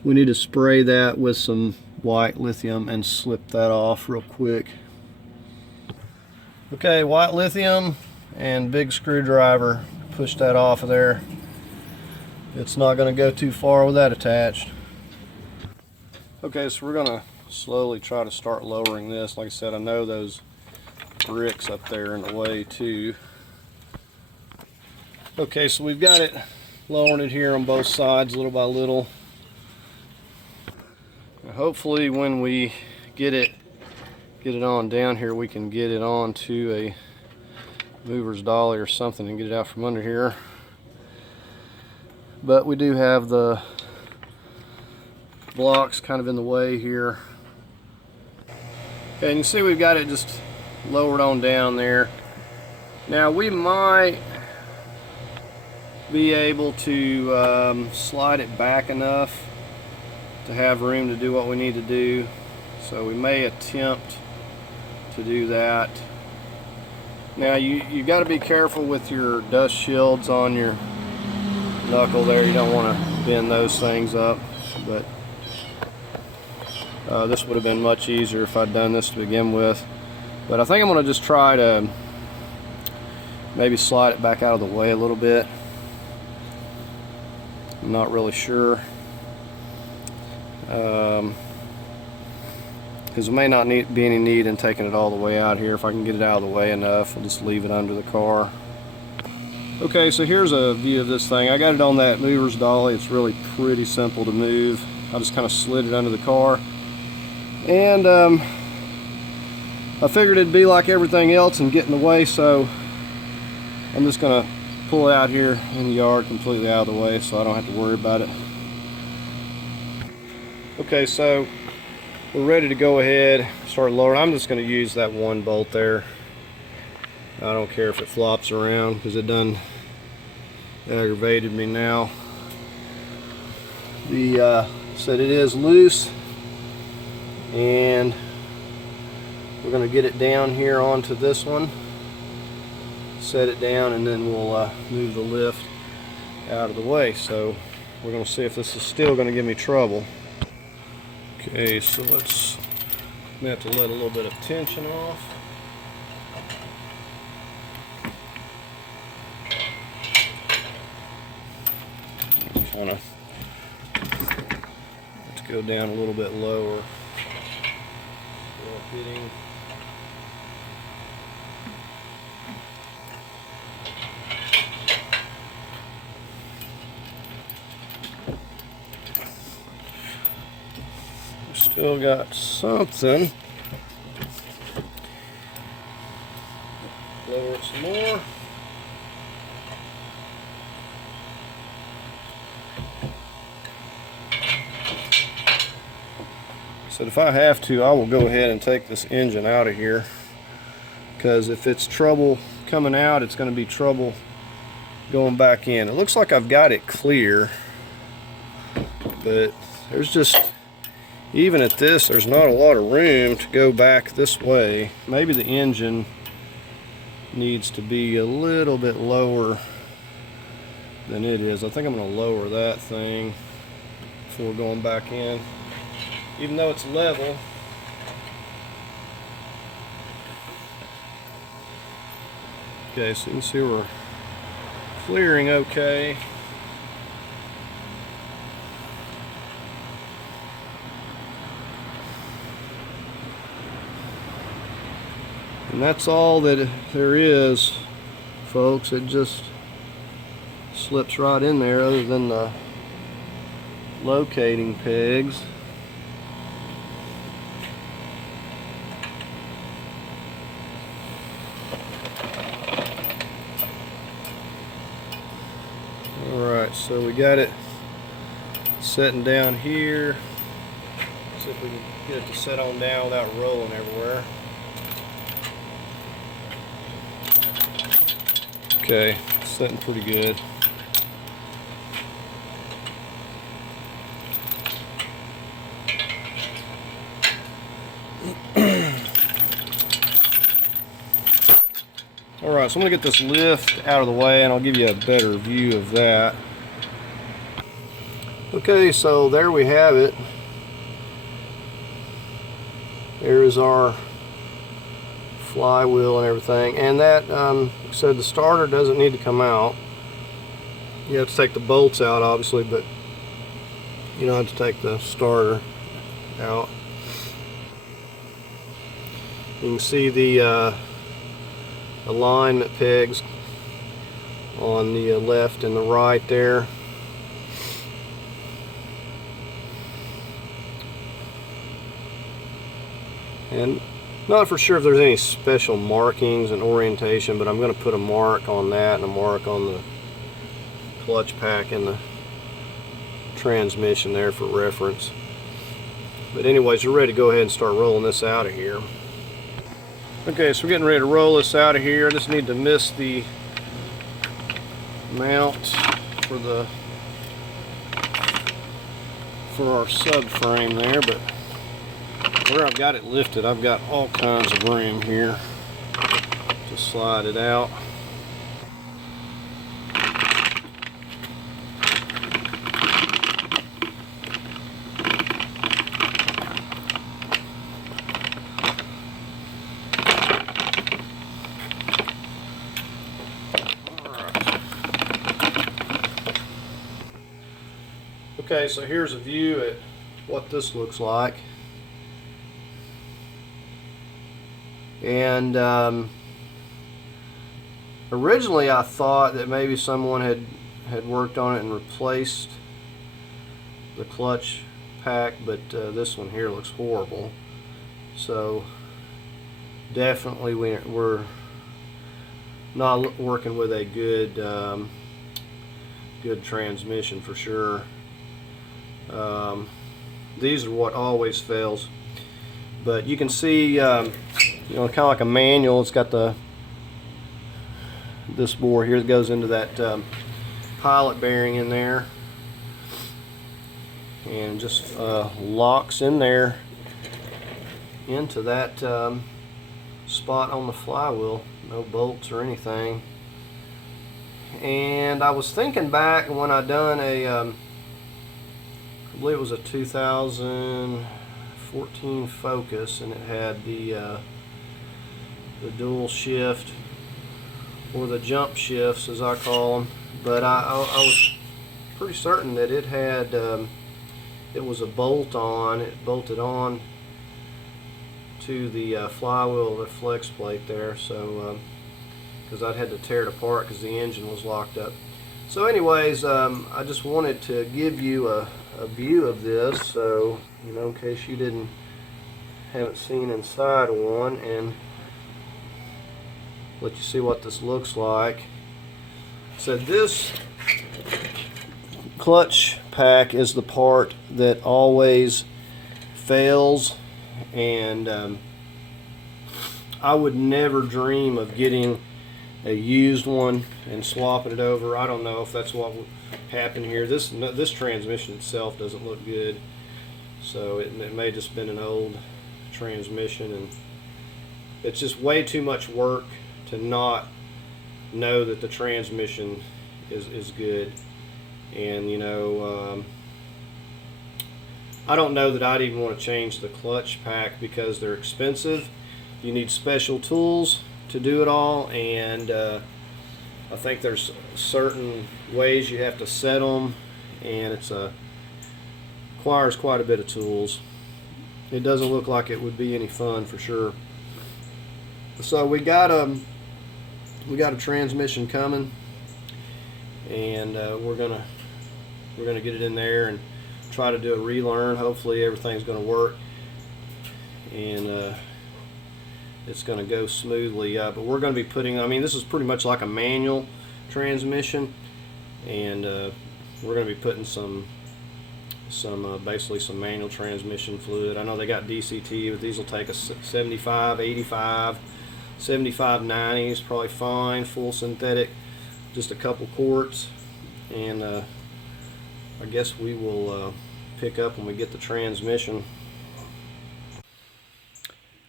we need to spray that with some white lithium and slip that off real quick. Okay, white lithium and big screwdriver, push that off of there. It's not going to go too far with that attached. Okay, so we're going to slowly try to start lowering this. Like I said, I know those bricks up there in the way too. Okay, so we've got it lowering it here on both sides little by little. Hopefully when we get it on down here, we can get it on to a mover's dolly or something and get it out from under here. But we do have the blocks kind of in the way here. Okay, and you see we've got it just lowered on down there. Now we might be able to slide it back enough to have room to do what we need to do, so we may attempt to do that. Now you got to be careful with your dust shields on your knuckle there. You don't want to bend those things up, but this would have been much easier if I'd done this to begin with. But I think I'm going to just try to maybe slide it back out of the way a little bit. I'm not really sure. Because there may not be any need in taking it all the way out here. If I can get it out of the way enough, I'll just leave it under the car. Okay, so here's a view of this thing. I got it on that mover's dolly. It's really pretty simple to move. I just kind of slid it under the car. And I figured it'd be like everything else and get in the way, so I'm just going to pull it out here in the yard completely out of the way so I don't have to worry about it. Okay, so we're ready to go ahead, start lowering. I'm just going to use that one bolt there. I don't care if it flops around because it done aggravated me now. Said it is loose, and we're going to get it down here onto this one, set it down, and then we'll move the lift out of the way. So we're going to see if this is still going to give me trouble. Okay, so I'm going to have to let a little bit of tension off. Kind of let's go down a little bit lower. Still hitting. Still got something. Lower it some more. So if I have to, I will go ahead and take this engine out of here, because if it's trouble coming out, it's going to be trouble going back in. It looks like I've got it clear, but there's just, even at this, there's not a lot of room to go back this way. Maybe the engine needs to be a little bit lower than it is. I think I'm going to lower that thing before going back in. Even though it's level, okay, so you can see we're clearing okay. And that's all that there is, folks. It just slips right in there, other than the locating pegs. Alright, so we got it setting down here. See if we can get it to set on down without rolling everywhere. Okay, setting pretty good. Alright, so I'm going to get this lift out of the way and I'll give you a better view of that. Okay, so there we have it. There is our flywheel and everything, and that said the starter doesn't need to come out. You have to take the bolts out, obviously, but you don't have to take the starter out. You can see the alignment pegs on the left and the right there. And not for sure if there's any special markings and orientation, but I'm going to put a mark on that and a mark on the clutch pack and the transmission there for reference. But anyways, we're ready to go ahead and start rolling this out of here. Okay, so we're getting ready to roll this out of here. I just need to miss the mount for our subframe there, but where I've got it lifted, I've got all kinds of room here to slide it out. Okay, so here's a view at what this looks like. And originally I thought that maybe someone had worked on it and replaced the clutch pack, but this one here looks horrible. So definitely we're not working with a good good transmission for sure. These are what always fails, but you can see you know, kind of like a manual. It's got this bore here that goes into that pilot bearing in there, and just locks in there into that spot on the flywheel. No bolts or anything. And I was thinking back when I done a I believe it was a 2014 Focus, and it had the dual shift, or the jump shifts as I call them, but I was pretty certain that it had it was a bolt on. It bolted on to the flywheel, the flex plate there, so because I'd had to tear it apart because the engine was locked up. So anyways, I just wanted to give you a view of this, so you know, in case you haven't seen inside one, and let you see what this looks like. So this clutch pack is the part that always fails, and I would never dream of getting a used one and swapping it over. I don't know if that's what would happen here. This transmission itself doesn't look good, so it may just been an old transmission, and it's just way too much work to not know that the transmission is good. And you know, I don't know that I'd even want to change the clutch pack because they're expensive. You need special tools to do it all, and I think there's certain ways you have to set them, and requires quite a bit of tools. It doesn't look like it would be any fun for sure. So we got a transmission coming, and we're gonna get it in there and try to do a relearn. Hopefully everything's gonna work, and it's gonna go smoothly. But we're gonna be putting, I mean, this is pretty much like a manual transmission, and we're gonna be putting basically some manual transmission fluid. I know they got DCT, but these will take a 75, 85, 75, 90 is probably fine. Full synthetic, just a couple quarts, and I guess we will pick up when we get the transmission.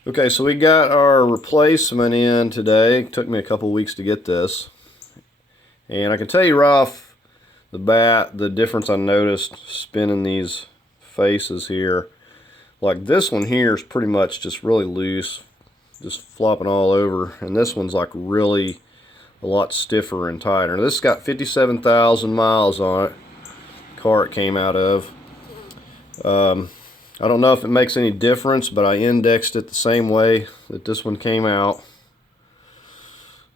Okay, so we got our replacement in today. It took me a couple weeks to get this, and I can tell you right off the bat the difference I noticed spinning these faces here. Like this one here is pretty much just really loose, just flopping all over, and this one's like really a lot stiffer and tighter. This has got 57,000 miles on it, the car it came out of. I don't know if it makes any difference, but I indexed it the same way that this one came out,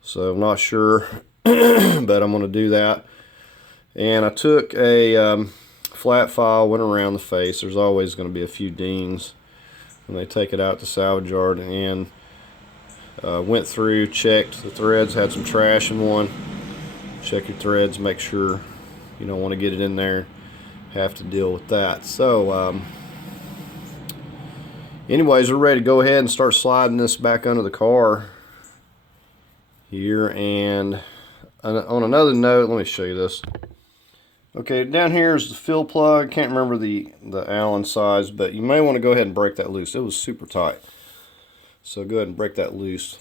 so I'm not sure but I'm going to do that. And I took a flat file, went around the face. There's always going to be a few dings when they take it out to salvage yard, and went through, checked the threads, had some trash in one. Check your threads, make sure you don't want to get it in there, have to deal with that. So anyways, we're ready to go ahead and start sliding this back under the car here. And on another note, let me show you this. Okay, down here is the fill plug. Can't remember the Allen size, but you may want to go ahead and break that loose. It was super tight, so go ahead and break that loose.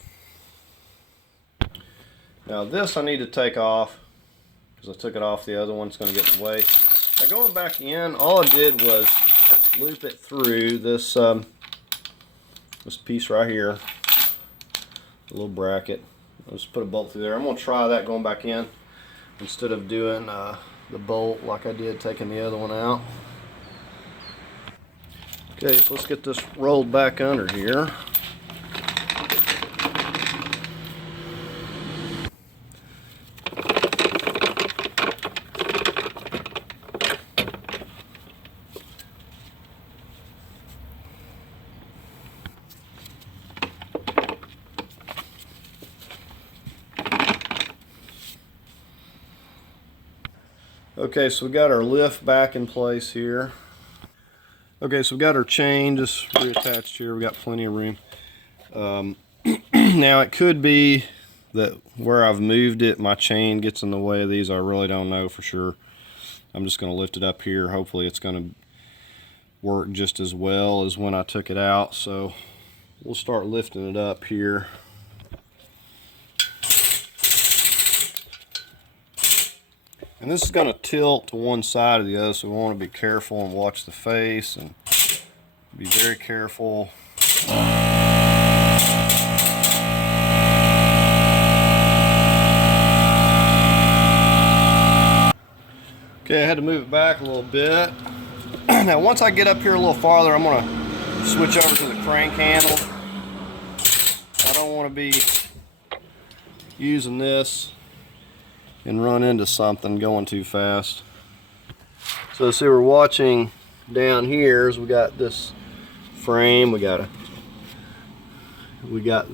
Now this I need to take off because I took it off the other one. It's going to get in the way. Now going back in, all I did was loop it through this this piece right here, a little bracket. I'll just put a bolt through there. I'm going to try that going back in instead of doing the bolt like I did taking the other one out. Okay, so let's get this rolled back under here. Okay, so we got our lift back in place here. Okay, so we got our chain just reattached here. We got plenty of room. Now it could be that where I've moved it, my chain gets in the way of these. I really don't know for sure. I'm just going to lift it up here. Hopefully it's going to work just as well as when I took it out. So we'll start lifting it up here. And this is going to tilt to one side or the other, so we want to be careful and watch the face and be very careful. Okay, I had to move it back a little bit. Now once I get up here a little farther, I'm going to switch over to the crank handle. I don't want to be using this and run into something going too fast. So see, we're watching down here as we got this frame, we got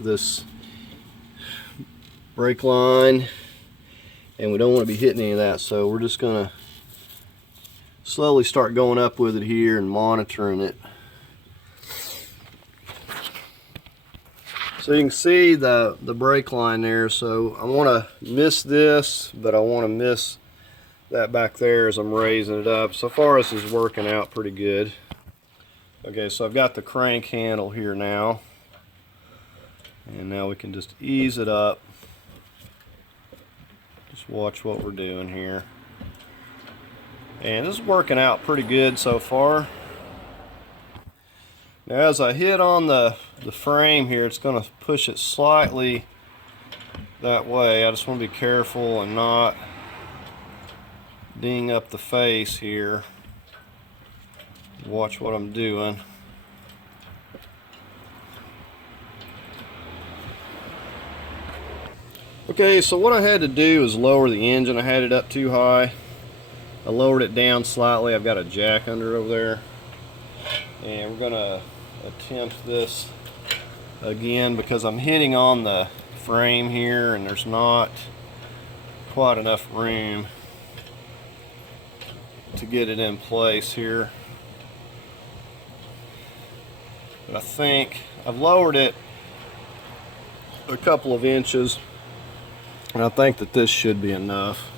this brake line, and we don't want to be hitting any of that, so we're just gonna slowly start going up with it here and monitoring it. So you can see the brake line there, so I want to miss this, but I want to miss that back there as I'm raising it up. So far this is working out pretty good. Okay, so I've got the crank handle here now, and now we can just ease it up. Just watch what we're doing here. And this is working out pretty good so far. Now as I hit on the frame here, it's going to push it slightly that way. I just want to be careful and not ding up the face here. Watch what I'm doing. Okay, so what I had to do is lower the engine. I had it up too high. I lowered it down slightly. I've got a jack under over there. And we're going to attempt this again because I'm hitting on the frame here and there's not quite enough room to get it in place here. But I think I've lowered it a couple of inches, and I think that this should be enough.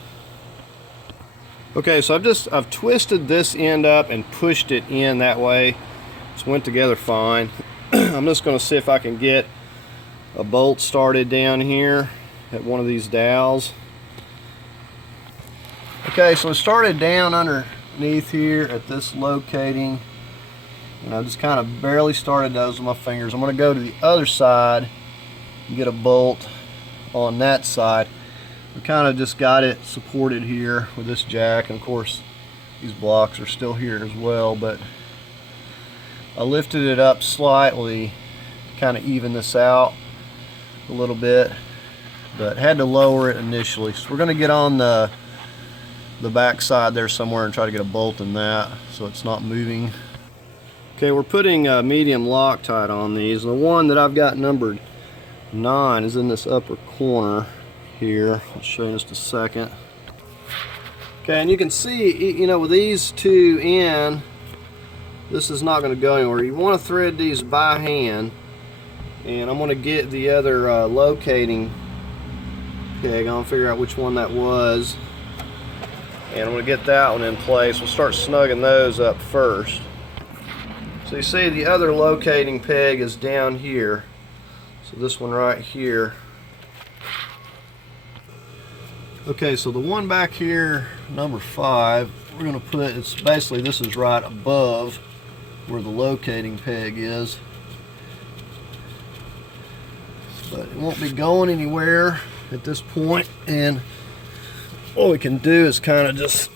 Okay, so I've twisted this end up and pushed it in that way. It's went together fine. I'm just going to see if I can get a bolt started down here at one of these dowels. Okay, so I started down underneath here at this locating, and I just kind of barely started those with my fingers. I'm going to go to the other side and get a bolt on that side. We kind of just got it supported here with this jack, and of course these blocks are still here as well, but I lifted it up slightly, kind of even this out a little bit, but had to lower it initially. So we're going to get on the back side there somewhere and try to get a bolt in that so it's not moving. Okay, we're putting medium Loctite on these. The one that I've got numbered 9 is in this upper corner here. I'll show you in just a second. Okay, and you can see, you know, with these two in, this is not going to go anywhere. You want to thread these by hand, and I'm going to get the other locating peg. I'm going to figure out which one that was, and I'm going to get that one in place. We'll start snugging those up first. So you see the other locating peg is down here, so this one right here. Okay, so the one back here, number 5, we're going to put, it's basically, this is right above where the locating peg is, but it won't be going anywhere at this point, and what we can do is kind of just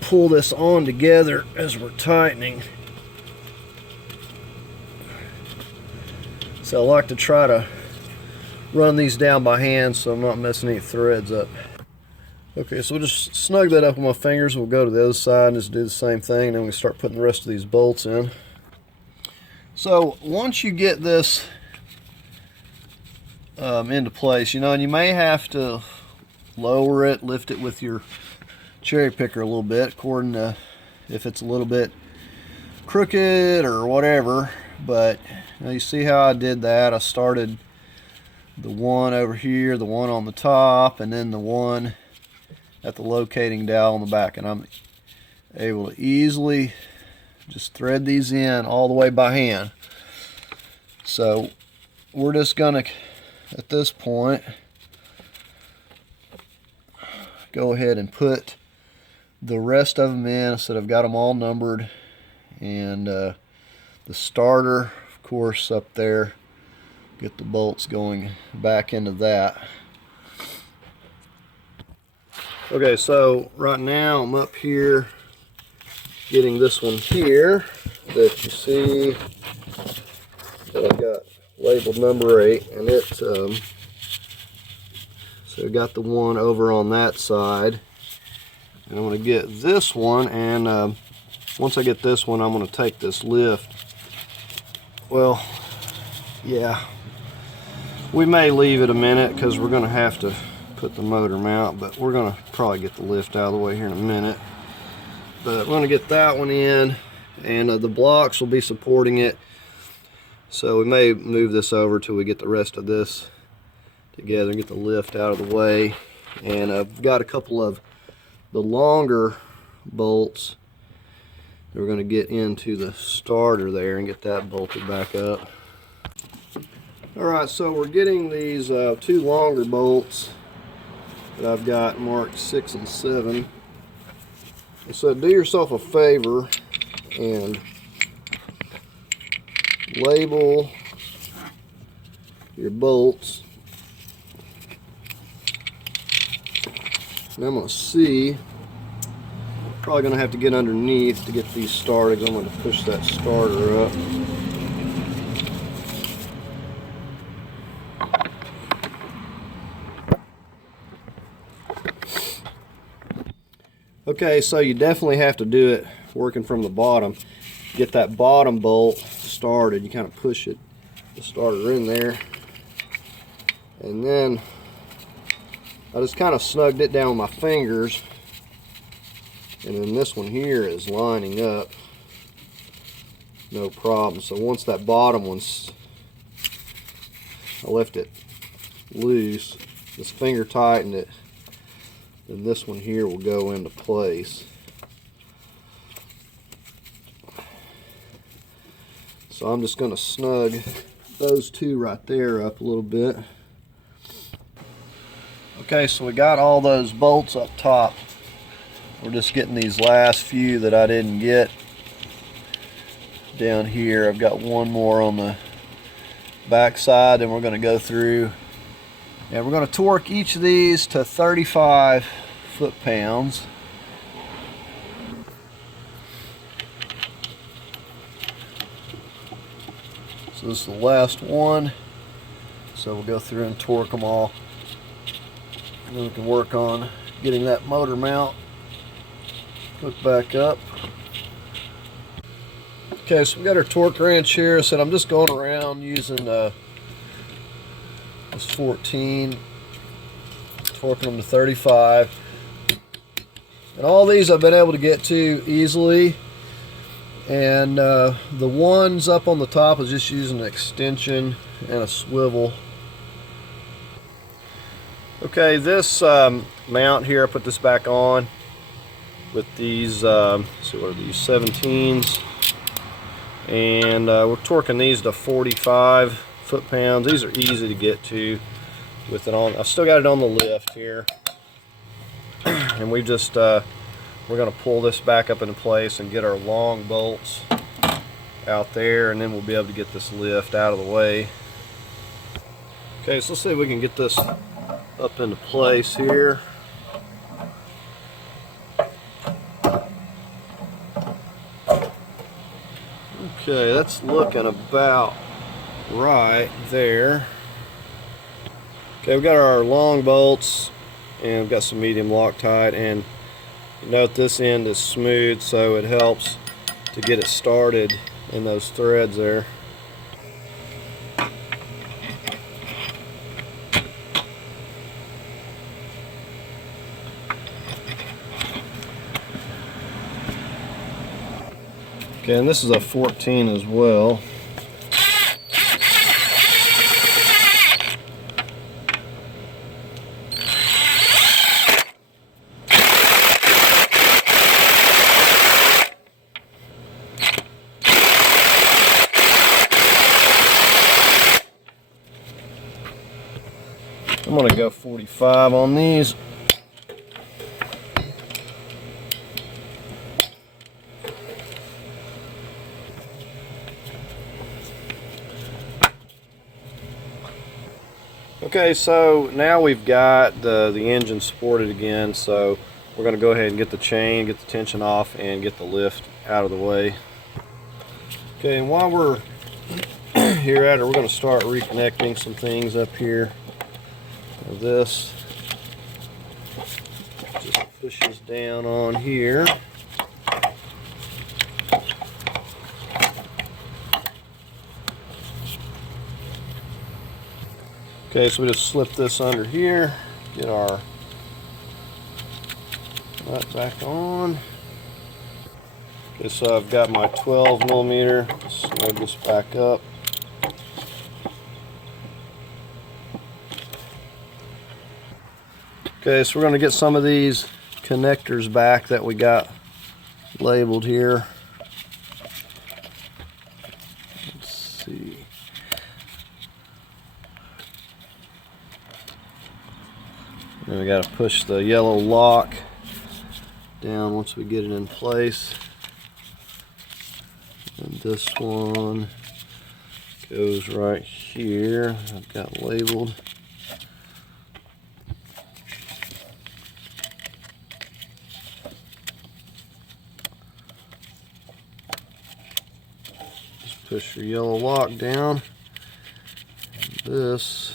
pull this on together as we're tightening. So I like to try to run these down by hand so I'm not messing any threads up. Okay, so we'll just snug that up with my fingers. We'll go to the other side and just do the same thing, and then we start putting the rest of these bolts in. So once you get this into place, you know, and you may have to lower it, lift it with your cherry picker a little bit, according to if it's a little bit crooked or whatever. But you know, you see how I did that. I started the one over here, the one on the top, and then the one at the locating dowel on the back, and I'm able to easily just thread these in all the way by hand. So we're just gonna, at this point, go ahead and put the rest of them in. So I've got them all numbered, and the starter, of course, up there. Get the bolts going back into that. Okay, so right now I'm up here getting this one here that you see that I've got labeled number 8, and it so I got the one over on that side, and I'm going to get this one, and once I get this one, I'm going to take this lift. Well, yeah, we may leave it a minute because we're going to have to put the motor mount, but we're going to probably get the lift out of the way here in a minute. But we're going to get that one in, and the blocks will be supporting it, so we may move this over till we get the rest of this together and get the lift out of the way. And I've got a couple of the longer bolts that we're going to get into the starter there and get that bolted back up. Alright, so we're getting these 2 longer bolts that I've got marked 6 and 7. And so do yourself a favor and label your bolts. And I'm going to see, probably going to have to get underneath to get these started. I'm going to push that starter up. Okay, so you definitely have to do it working from the bottom. Get that bottom bolt started. You kind of push it, the starter in there, and then I just kind of snugged it down with my fingers, and then this one here is lining up no problem. So once that bottom one's, I left it loose, this finger tightened it, then this one here will go into place. So I'm just going to snug those 2 right there up a little bit. Okay, so we got all those bolts up top. We're just getting these last few that I didn't get down here. I've got one more on the back side, and we're going to go through, and we're going to torque each of these to 35 foot-pounds. So this is the last one. So we'll go through and torque them all. And then we can work on getting that motor mount hooked back up. Okay, so we got our torque wrench here. So I'm just going around using this 14, torquing them to 35. And all these I've been able to get to easily. And the ones up on the top is just using an extension and a swivel. Okay, this mount here, I put this back on with these, let's see, what are these, 17s. And we're torquing these to 45 foot-pounds. These are easy to get to with it on. I still got it on the lift here. And we just, we're going to pull this back up into place and get our long bolts out there, and then we'll be able to get this lift out of the way. Okay, so let's see if we can get this up into place here. Okay, that's looking about right there. Okay, we've got our long bolts and we've got some medium Loctite, and note this end is smooth, so it helps to get it started in those threads there. Okay, and this is a 14 as well. I'm going to go 45 on these. Okay, so now we've got the engine supported again, so we're going to go ahead and get the chain, get the tension off, and get the lift out of the way. Okay, and while we're here at it, we're going to start reconnecting some things up here. This just pushes down on here. Okay, so we just slip this under here, get our nut back on. Okay, so I've got my 12mm, snug this back up. Okay, so we're going to get some of these connectors back that we got labeled here. Let's see. And we got to push the yellow lock down once we get it in place. And this one goes right here. I've got labeled. Just push your yellow lock down. This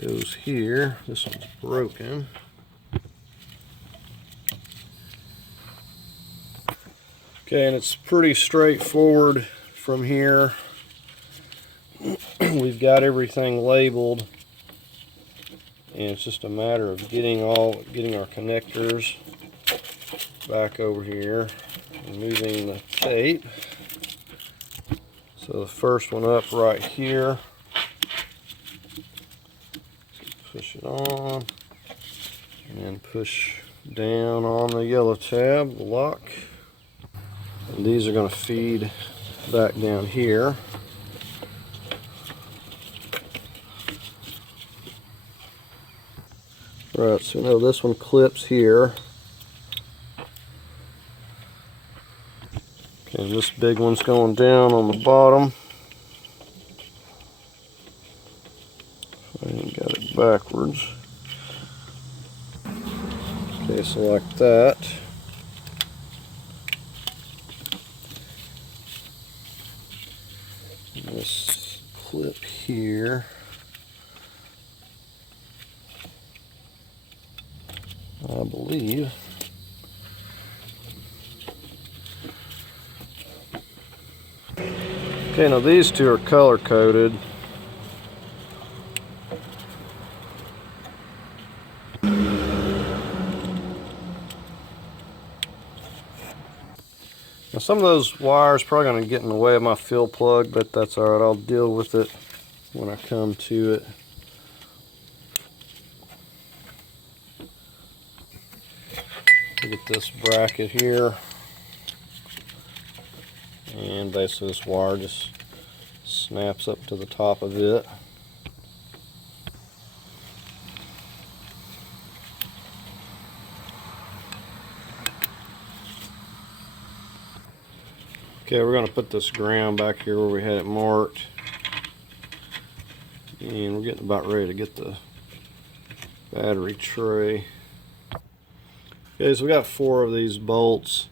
goes here. This one's broken. Okay, and it's pretty straightforward from here. We've got everything labeled, and it's just a matter of getting our connectors back over here, removing the tape. So the first one up right here. Push it on, and then push down on the yellow tab, the lock. And these are going to feed back down here. Right, so now this one clips here. Okay, and this big one's going down on the bottom. I got it backwards. Okay, so like that. And this clip here. I believe. Okay, now these two are color coded. Now some of those wires are probably going to get in the way of my fill plug, but that's alright, I'll deal with it when I come to it. Get this bracket here, and basically this wire just snaps up to the top of it. Okay, we're going to put this ground back here where we had it marked, and we're getting about ready to get the battery tray. Okay, so we got 4 of these bolts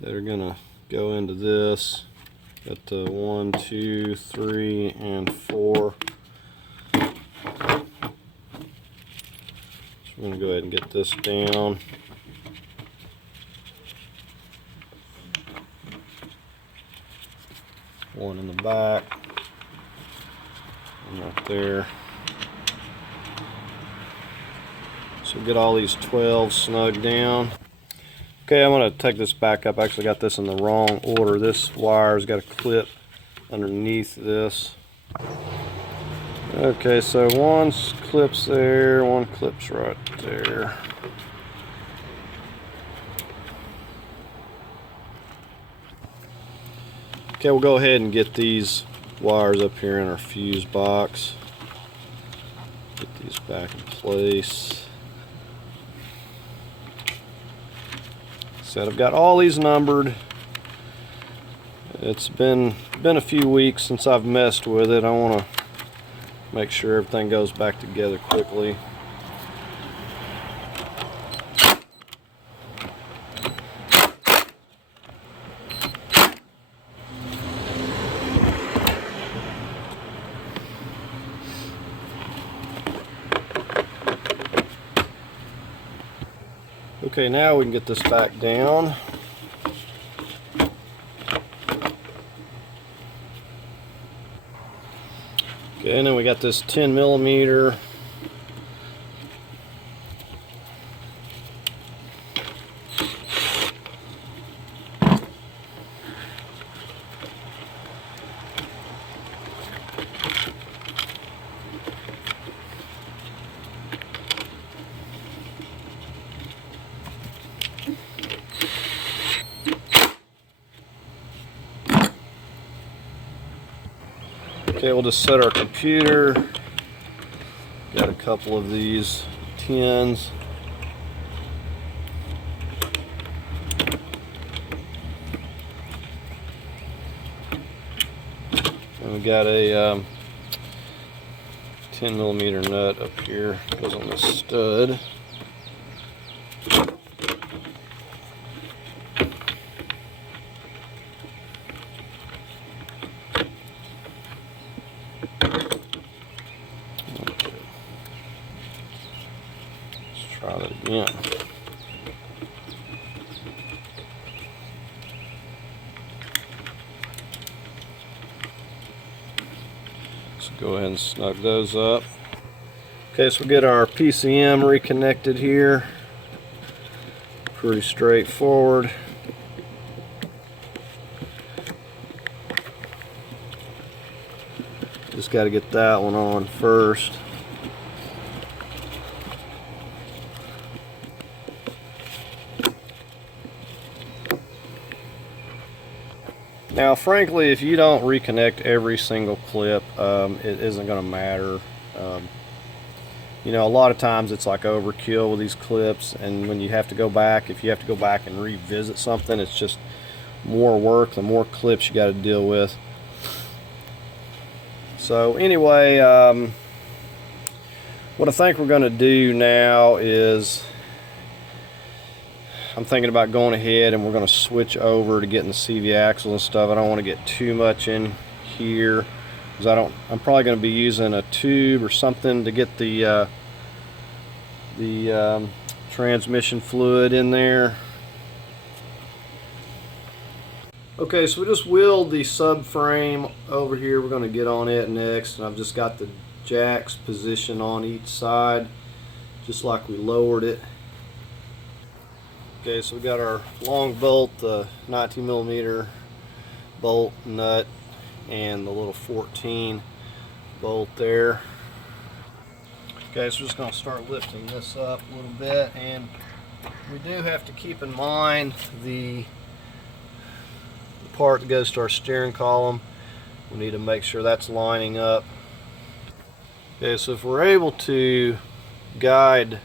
that are going to go into this. Got the 1, 2, 3, and 4. So I'm going to go ahead and get this down. One in the back, and right there. So get all these 12 snugged down. Okay, I'm going to take this back up. I actually got this in the wrong order. This wire's got a clip underneath this. Okay, so one clips there, one clips right there. Okay, we'll go ahead and get these wires up here in our fuse box. Get these back in place. So I've got all these numbered. It's been a few weeks since I've messed with it. I want to make sure everything goes back together quickly. Okay, now we can get this back down. Okay, and then we got this 10mm. Okay, we'll just set our computer. Got a couple of these tins. And we got a 10mm nut up here. Goes on the stud. Try that again. So go ahead and snug those up. Okay, so we get our PCM reconnected here. Pretty straightforward. Just got to get that one on first. Now, frankly, if you don't reconnect every single clip, it isn't going to matter. You know, a lot of times it's like overkill with these clips, and when you have to go back, if you have to go back and revisit something, it's just more work, the more clips you got to deal with. So anyway, what I think we're going to do now is I'm thinking about going ahead and we're going to switch over to getting the CV axle and stuff. I don't want to get too much in here because I'm probably going to be using a tube or something to get the transmission fluid in there. Okay, so we just wheeled the subframe over here. We're going to get on it next, and I've just got the jacks positioned on each side just like we lowered it. Okay, so we got our long bolt, the 19mm bolt nut, and the little 14 bolt there. Okay, so we're just going to start lifting this up a little bit, and we do have to keep in mind the part that goes to our steering column. We need to make sure that's lining up. Okay, so if we're able to guide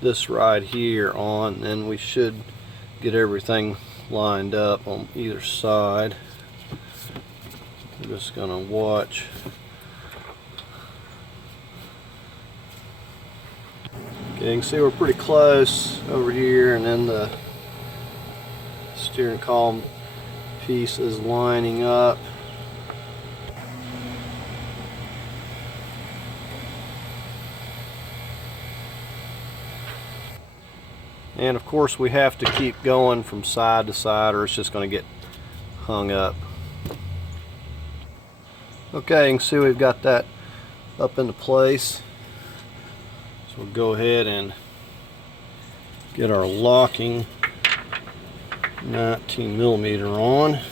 this right here on, then we should get everything lined up on either side. I'm just gonna watch. Okay, you can see we're pretty close over here, and then the steering column pieces lining up. And of course we have to keep going from side to side or it's just going to get hung up. Okay, you can see we've got that up into place. So we'll go ahead and get our locking 19mm on. And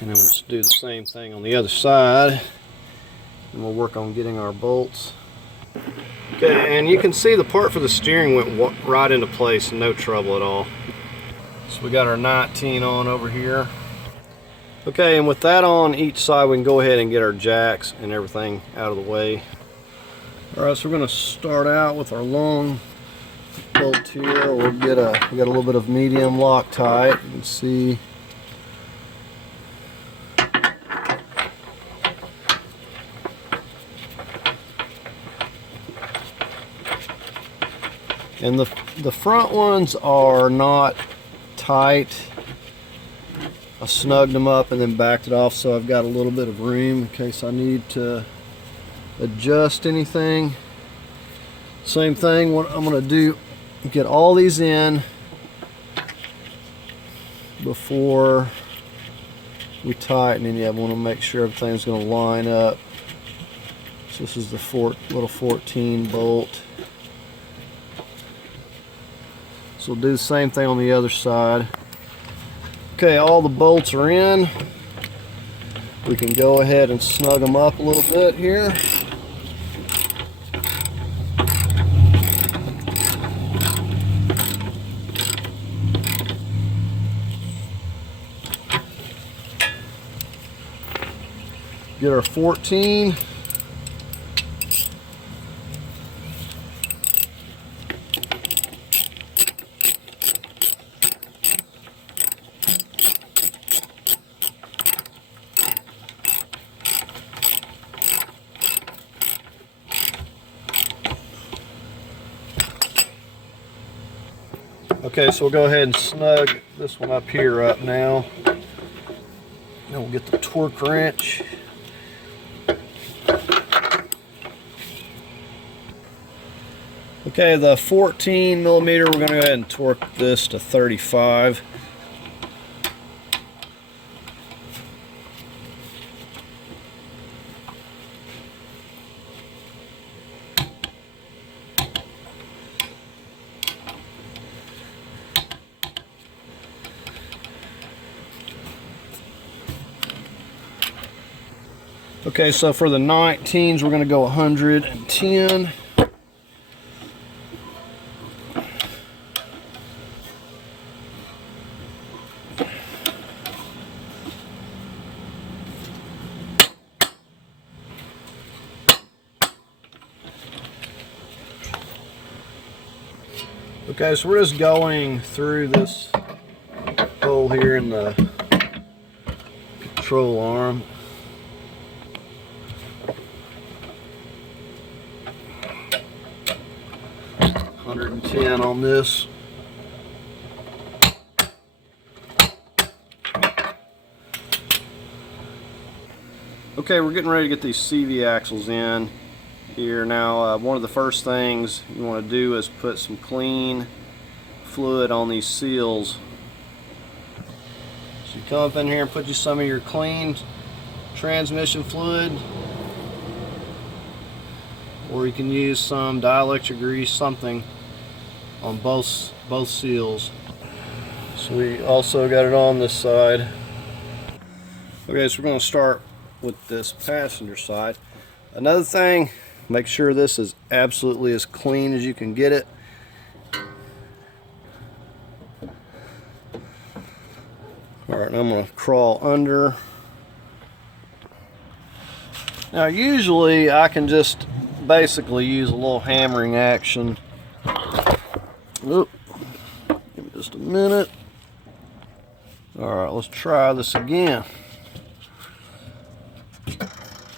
then we'll just do the same thing on the other side. And we'll work on getting our bolts. Okay, and you can see the part for the steering went right into place, no trouble at all. So we got our 19 on over here. Okay, and with that on each side, we can go ahead and get our jacks and everything out of the way. Alright, so we're going to start out with our long bolt here. We got a little bit of medium Loctite. You can see. And the front ones are not tight. I snugged them up and then backed it off so I've got a little bit of room in case I need to adjust anything. Same thing, what I'm going to do, get all these in before we tighten, and yeah, I want to make sure everything's going to line up. So this is the little 14 bolt. So we'll do the same thing on the other side. Okay, all the bolts are in. We can go ahead and snug them up a little bit here. Get our 14. Okay, so we'll go ahead and snug this one up here up now. Then we'll get the torque wrench. Okay, the 14mm, we're going to go ahead and torque this to 35. Okay, so for the 19s, we're going to go 110. Okay, so we're just going through this hole here in the control arm. On this. Okay, we're getting ready to get these CV axles in here now. One of the first things you want to do is put some clean fluid on these seals. So you come up in here and put you some of your clean transmission fluid, or you can use some dielectric grease, something on both seals. So we also got it on this side. Okay, so we're going to start with this passenger side. Another thing, make sure this is absolutely as clean as you can get it. Alright, and I'm going to crawl under. Now usually I can just basically use a little hammering action. Oop. Give me just a minute. Alright, let's try this again.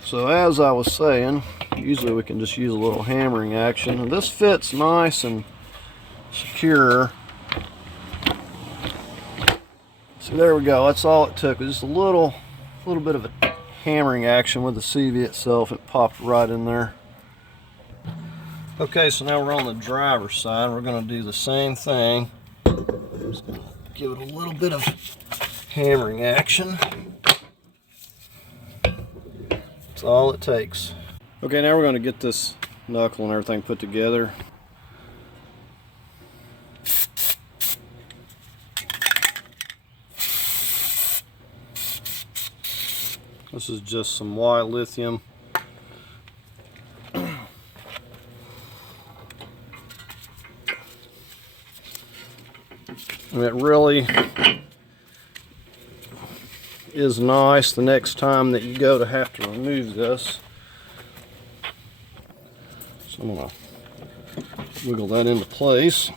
So as I was saying, usually we can just use a little hammering action. And this fits nice and secure. So There we go. That's all it took. It was just a little bit of a hammering action with the CV itself. It popped right in there. Okay, so now we're on the driver's side. We're going to do the same thing. Just going to give it a little bit of hammering action. That's all it takes. Okay, now we're going to get this knuckle and everything put together. This is just some white lithium. And it really is nice the next time that you go to have to remove this. So I'm going to wiggle that into place.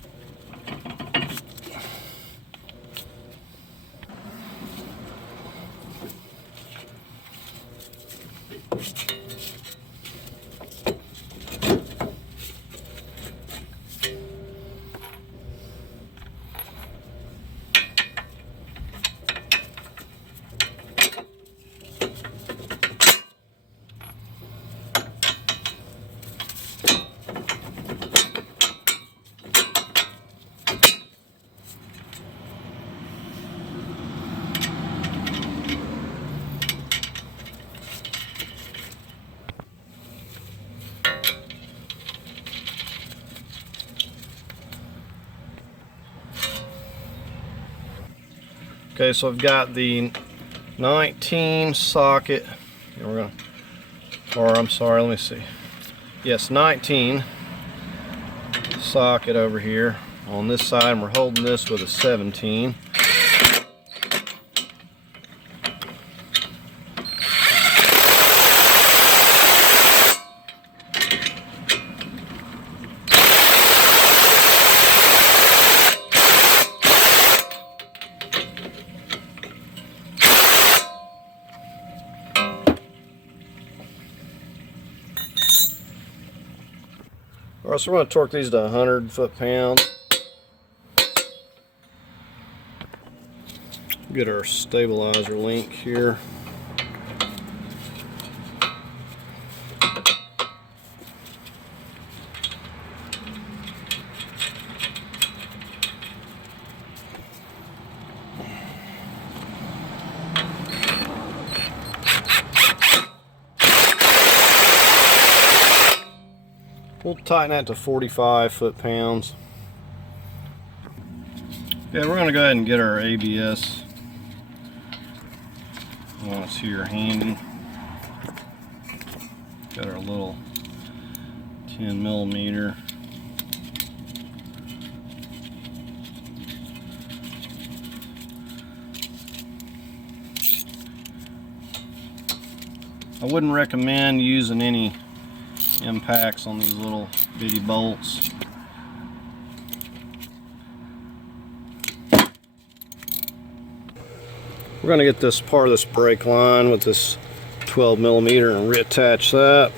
Okay, so I've got the 19 socket, and we're going to, or I'm sorry, let me see. Yes, 19 socket over here on this side, and we're holding this with a 17. Alright, so we're going to torque these to 100 foot-pounds. Get our stabilizer link here. We'll tighten that to 45 foot-pounds. Okay, we're going to go ahead and get our ABS while it's here handy. Got our little 10mm. I wouldn't recommend using any impacts on these little bitty bolts. We're going to get this part of this brake line with this 12mm and reattach that.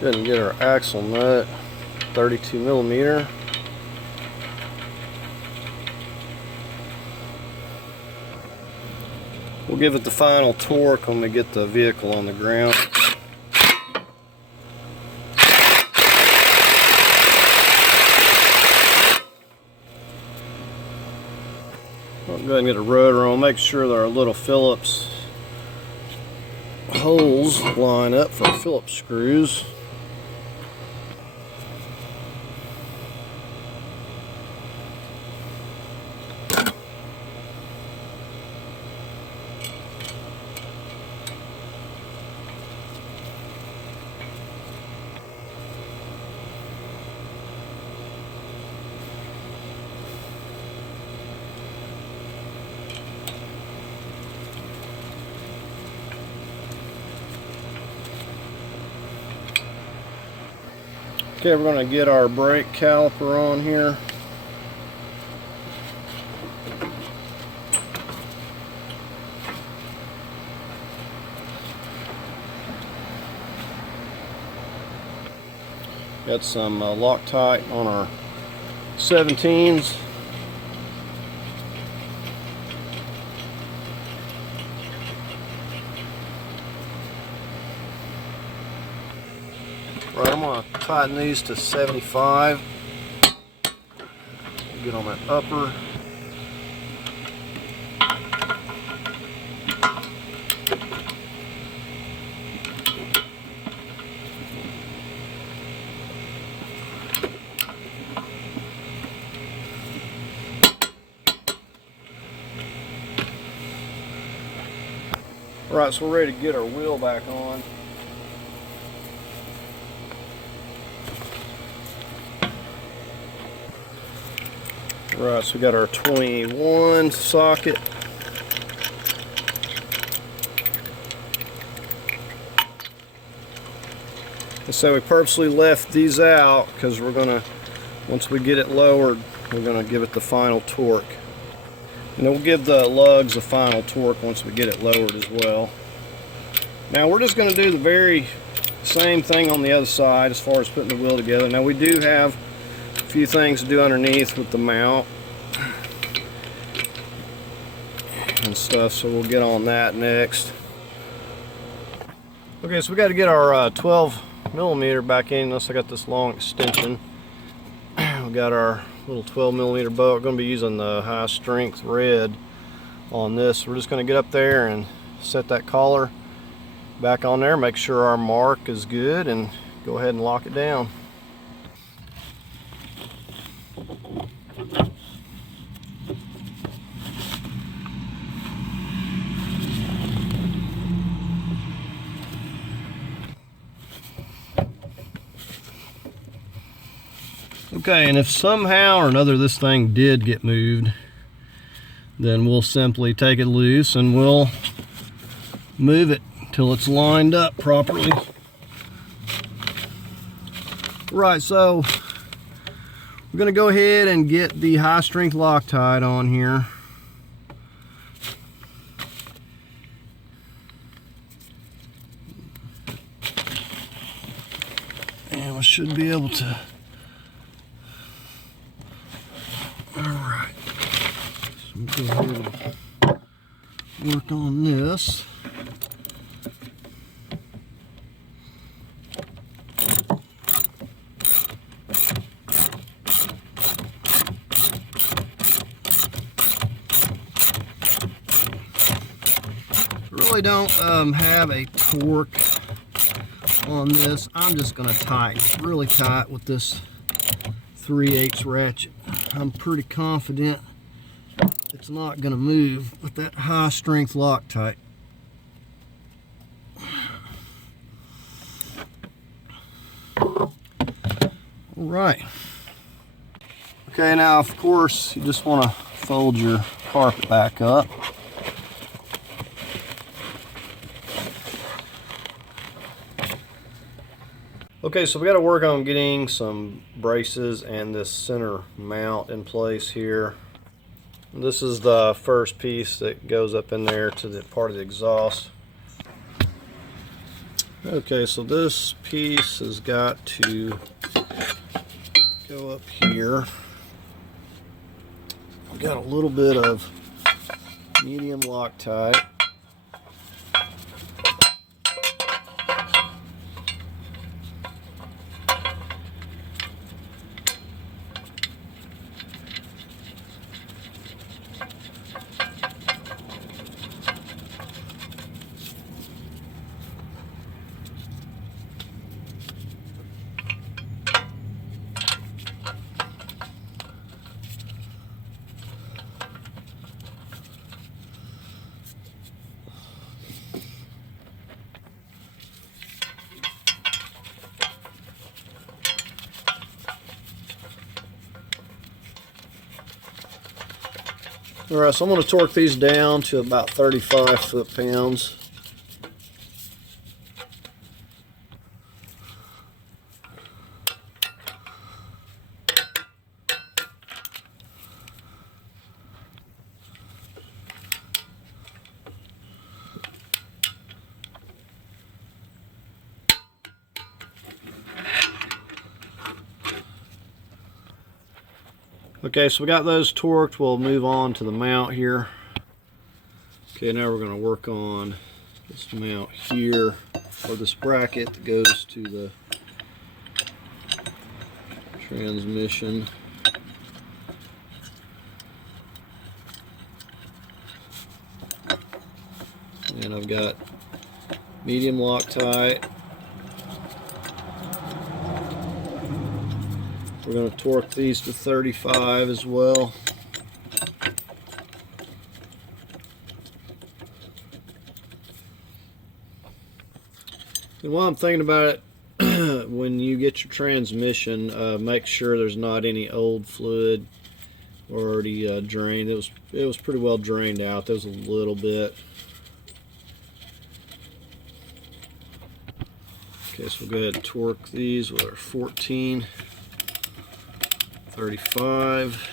Go ahead and get our axle nut, 32mm. We'll give it the final torque when we get the vehicle on the ground. We'll go ahead and get a rotor on, make sure that our little Phillips holes line up for Phillips screws. Okay, we're going to get our brake caliper on here. Got some Loctite on our 17s. Right, I'm going to tighten these to 75. Get on that upper. Alright, so we're ready to get our wheel back on. Right, so we got our 21 socket. And so we purposely left these out because we're gonna, once we get it lowered, we're gonna give it the final torque. And then we'll give the lugs a final torque once we get it lowered as well. Now we're just gonna do the very same thing on the other side as far as putting the wheel together. Now we do have a few things to do underneath with the mount and stuff, so we'll get on that next. Okay, so we got to get our 12mm back in, unless I got this long extension. We got our little 12mm boat. We're going to be using the high strength red on this. We're just going to get up there and set that collar back on there, make sure our mark is good, and go ahead and lock it down. Okay, and if somehow or another this thing did get moved, then we'll simply take it loose and we'll move it till it's lined up properly. Right, so we're going to go ahead and get the high strength Loctite on here. And we should be able to. Alright, so we'll go ahead and work on this. Really don't have a torque on this. I'm just going to tighten it really tight with this 3/8 ratchet. I'm pretty confident it's not going to move with that high strength Loctite. All right. Okay, now of course you just want to fold your carpet back up. Okay, so we got to work on getting some braces and this center mount in place here. This is the first piece that goes up in there to the part of the exhaust. Okay, so this piece has got to go up here. I've got a little bit of medium Loctite. Alright, so I'm going to torque these down to about 35 foot-pounds. Okay, so we got those torqued. We'll move on to the mount here. Okay, now we're going to work on this mount here, or this bracket that goes to the transmission. And I've got medium Loctite. We're going to torque these to 35 as well. And while I'm thinking about it, when you get your transmission, make sure there's not any old fluid already drained. It was pretty well drained out. There was a little bit. Okay, so we'll go ahead and torque these with our 14, 35.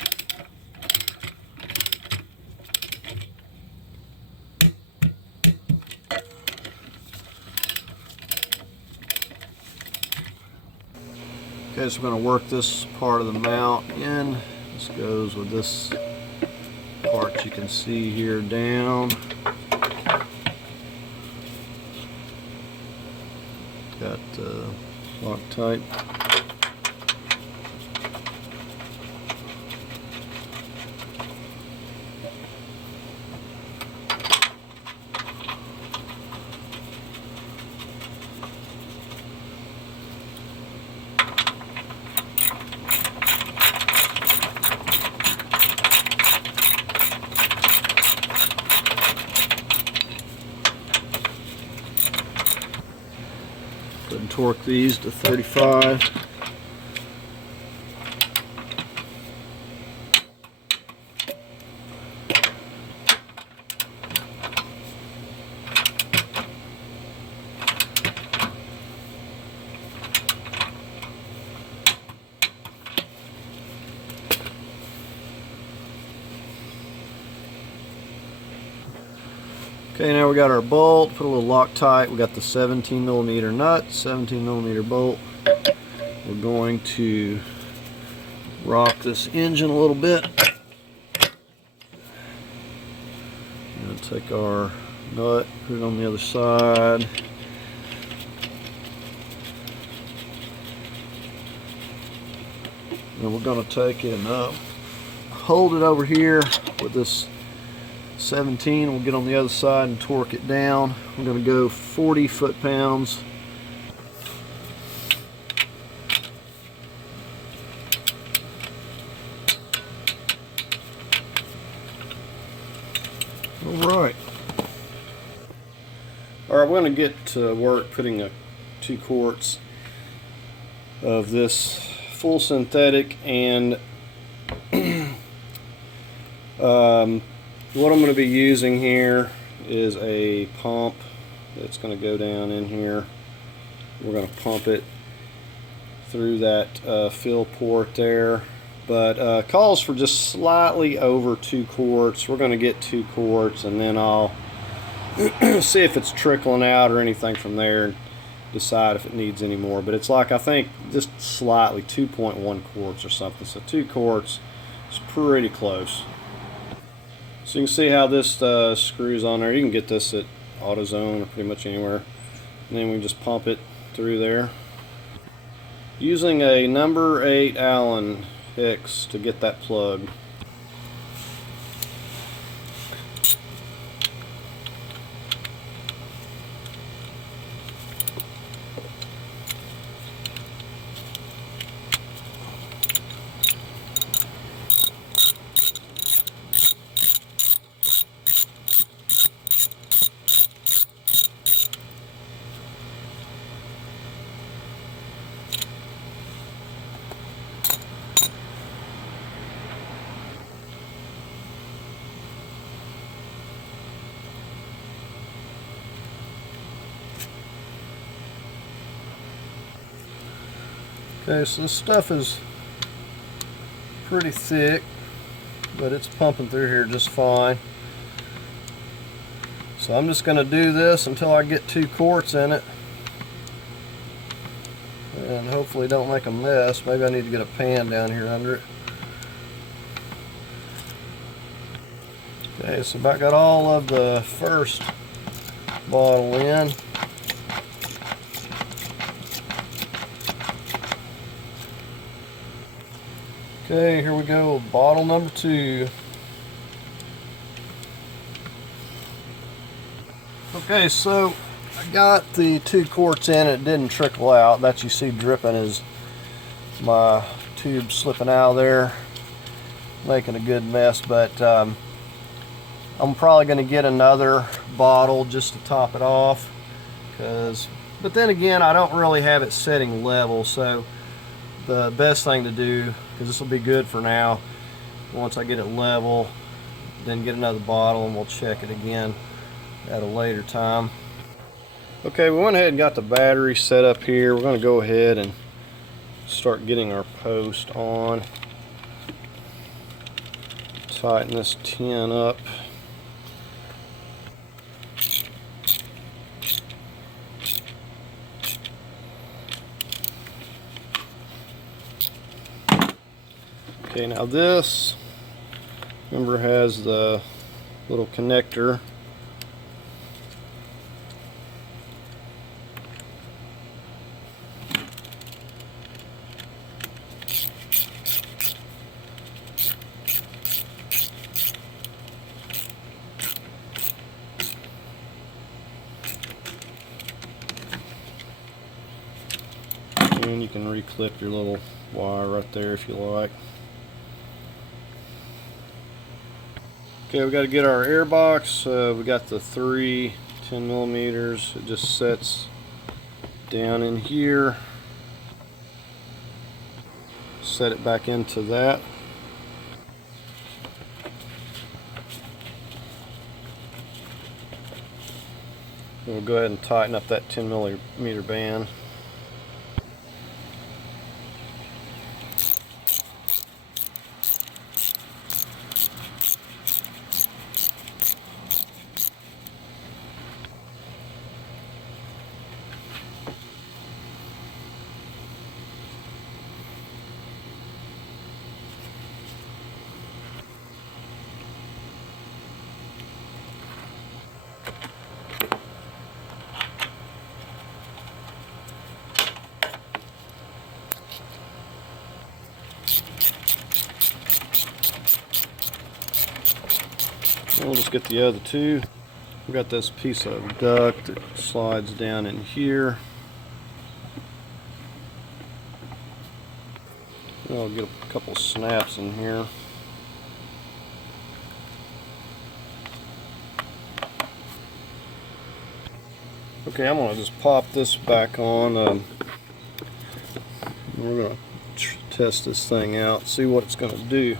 Okay, so we're going to work this part of the mount in. This goes with this part you can see here down. Got Loctite. Go ahead and torque these to 35. Okay, now we got our bolt, put a little Loctite. We got the 17mm nut, 17mm bolt. We're going to rock this engine a little bit. We're going to take our nut, put it on the other side. And we're going to take it and hold it over here with this 17. We'll get on the other side and torque it down. We're going to go 40 foot-pounds. Alright, we're going to get to work putting 2 quarts of this full synthetic, and what I'm going to be using here is a pump that's going to go down in here. We're going to pump it through that fill port there, but calls for just slightly over 2 quarts. We're going to get 2 quarts, and then I'll see if it's trickling out or anything from there and decide if it needs any more. But it's like, I think just slightly 2.1 quarts or something, so 2 quarts is pretty close. So you can see how this screws on there. You can get this at AutoZone or pretty much anywhere. And then we just pump it through there. Using a number 8 Allen Hicks to get that plug. Okay, so this stuff is pretty thick, but it's pumping through here just fine. So I'm just going to do this until I get 2 quarts in it, and hopefully don't make a mess. Maybe I need to get a pan down here under it. Okay, so about got all of the first bottle in. Okay, here we go, bottle number 2. Okay, so I got the 2 quarts in. It didn't trickle out. That you see dripping is my tube slipping out of there, making a good mess. But I'm probably going to get another bottle just to top it off. But then again, I don't really have it setting level, so the best thing to do, because this will be good for now, once I get it level, then get another bottle and we'll check it again at a later time. Okay, we went ahead and got the battery set up here. We're going to go ahead and start getting our post on. Tighten this tin up. Okay, now this, remember, has the little connector. And you can reclip your little wire right there if you like. Okay, we got to get our air box. We got the 3 10mm. It just sets down in here. Set it back into that. And we'll go ahead and tighten up that 10mm band. We'll just get the other 2. We've got this piece of duct that slides down in here. I'll get a couple snaps in here. Okay, I'm going to just pop this back on. We're going to test this thing out, see what it's going to do.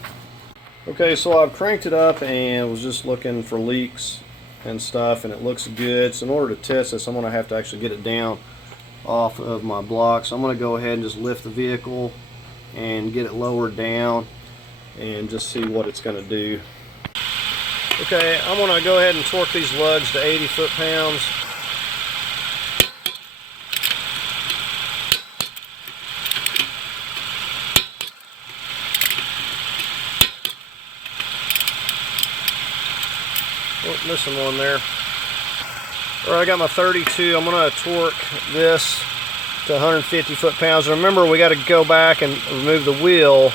Okay, so I've cranked it up and was just looking for leaks and stuff, and it looks good. So in order to test this, I'm going to have to actually get it down off of my block. So I'm going to go ahead and just lift the vehicle and get it lowered down and just see what it's going to do. Okay, I'm going to go ahead and torque these lugs to 80 foot-pounds. Oh, missing one there. Alright, I got my 32. I'm going to torque this to 150 foot-pounds. Remember, we got to go back and remove the wheel,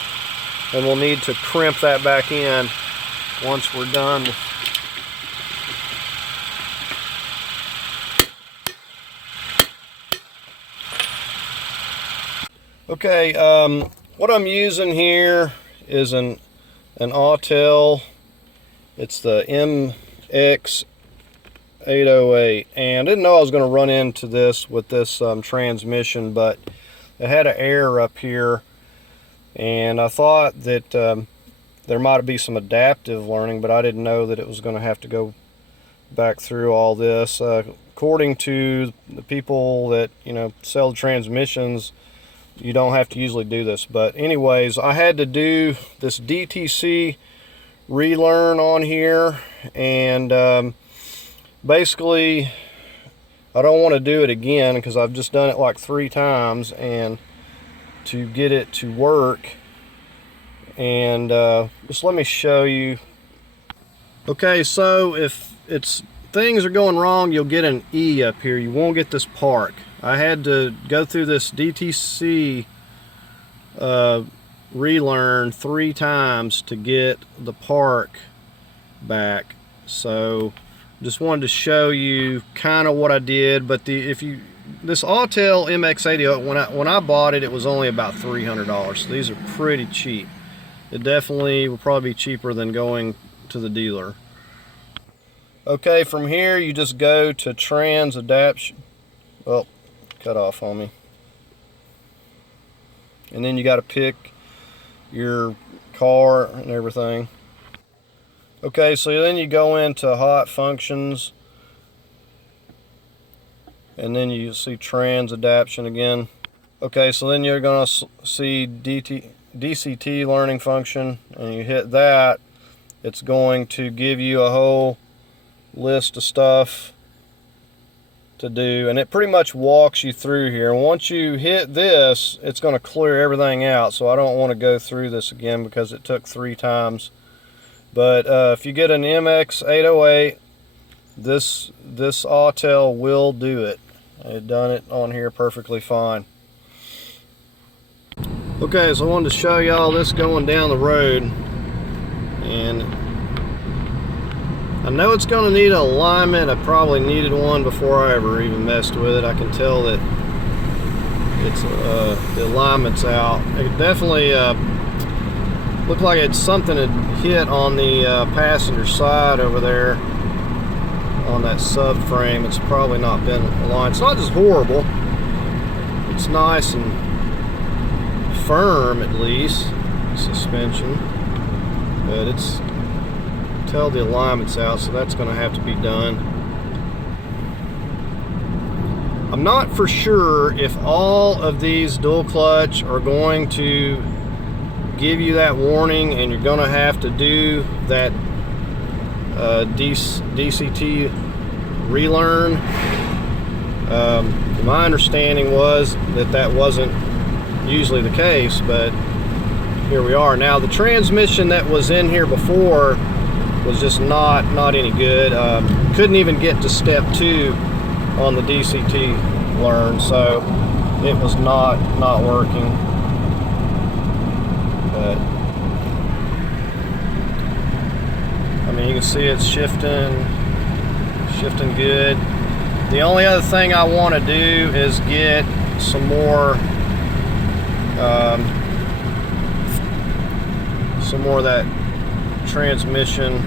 and we'll need to crimp that back in once we're done. Okay, what I'm using here is an autel. It's the MX808, and I didn't know I was going to run into this with this transmission, but it had an error up here, and I thought that there might be some adaptive learning, but I didn't know that it was going to have to go back through all this. According to the people that sell the transmissions, you don't have to usually do this, but anyways, I had to do this DTC relearn on here, and basically I don't want to do it again because I've just done it like 3 times and to get it to work. And just let me show you. Okay, so if things are going wrong, you'll get an E up here. You won't get this park. I had to go through this DTC relearn 3 times to get the park back. So just wanted to show you kind of what I did. But this autel MX80, when I bought it, it was only about $300. So these are pretty cheap. It definitely will probably be cheaper than going to the dealer. Okay, from here you just go to trans adaptation. Well, cut off on me. And then you got to pick your car and everything. Okay, so then you go into hot functions, and then you see trans adaptation again. Okay, so then you're going to see DCT learning function, and you hit that. It's going to give you a whole list of stuff to do, and it pretty much walks you through here. And once you hit this, it's going to clear everything out, so I don't want to go through this again because it took 3 times. But if you get an MX808, this autel will do it. I've done it on here perfectly fine. Okay, so I wanted to show y'all this going down the road, and I know it's going to need an alignment. I probably needed one before I ever even messed with it. I can tell that it's the alignment's out. It definitely looked like it's something that hit on the passenger side over there on that subframe. It's probably not been aligned. It's not just horrible. It's nice and firm, at least, suspension, but it's tell the alignment's out, so that's going to have to be done. I'm not for sure if all of these dual clutch are going to give you that warning, and you're going to have to do that DCT relearn. My understanding was that wasn't usually the case, but here we are. Now, the transmission that was in here before was just not any good. Couldn't even get to step 2 on the DCT learn, so it was not working. But I mean, you can see it's shifting good. The only other thing I want to do is get some more of that transmission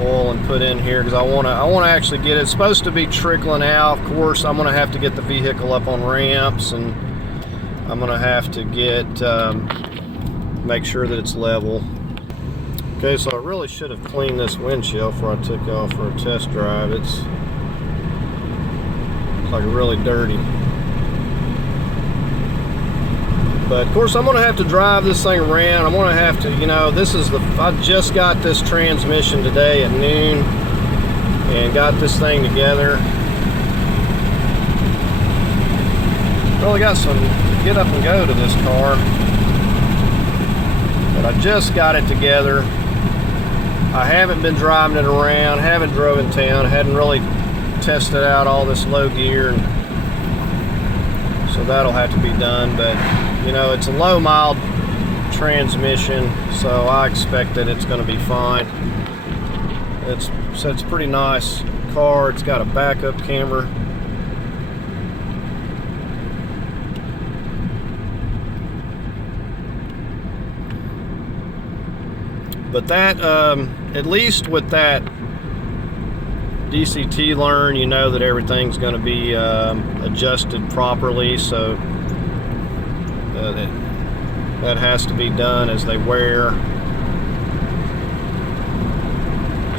oil and put in here, because I want to actually get it. It's supposed to be trickling out. Of course, I'm going to have to get the vehicle up on ramps, and I'm going to have to get make sure that it's level. Okay, so I really should have cleaned this windshield before I took off for a test drive. It's like really dirty. But of course, I'm going to have to drive this thing around. I'm going to have to, I just got this transmission today at noon and got this thing together. Really got some get up and go to this car. But I just got it together. I haven't been driving it around, haven't drove in town, hadn't really tested out all this low gear, so that'll have to be done. But it's a low mile transmission, so I expect that it's going to be fine. It's a pretty nice car. It's got a backup camera. But that, at least with that DCT learn, you know that everything's going to be adjusted properly, so that has to be done as they wear.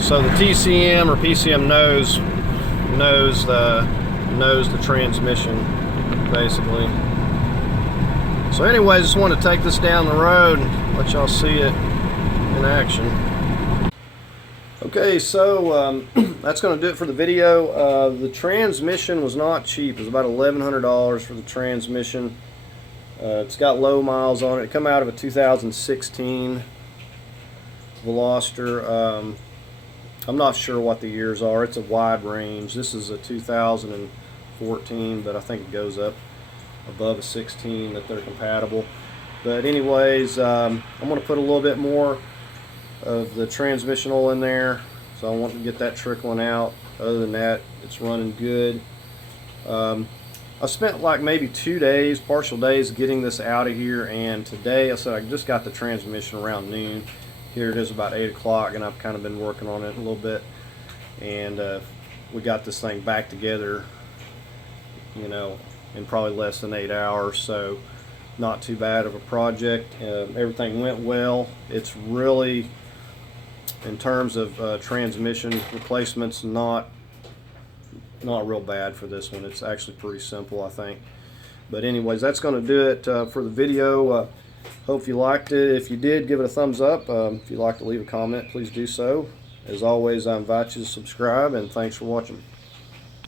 So the TCM or PCM knows the transmission, basically. So anyways, just want to take this down the road and let y'all see it in action. Okay, so that's going to do it for the video. The transmission was not cheap. It was about $1,100 for the transmission. It's got low miles on it. It come out of a 2016. Veloster. I'm not sure what the years are. It's a wide range. This is a 2014, but I think it goes up above a 16 that they're compatible. But anyways, I'm going to put a little bit more of the transmission oil in there, so I want to get that trickling out. Other than that, it's running good. I spent like maybe 2 days, partial days, getting this out of here, and today I said I just got the transmission around noon. Here it is about 8 o'clock, and I've kind of been working on it a little bit, and we got this thing back together, you know, in probably less than 8 hours, so not too bad of a project. Everything went well. It's really, in terms of transmission replacements, not real bad for this one. It's actually pretty simple, I think. But anyways, that's going to do it for the video. Hope you liked it. If you did, give it a thumbs up. If you'd like to leave a comment, please do so. As always, I invite you to subscribe, and thanks for watching.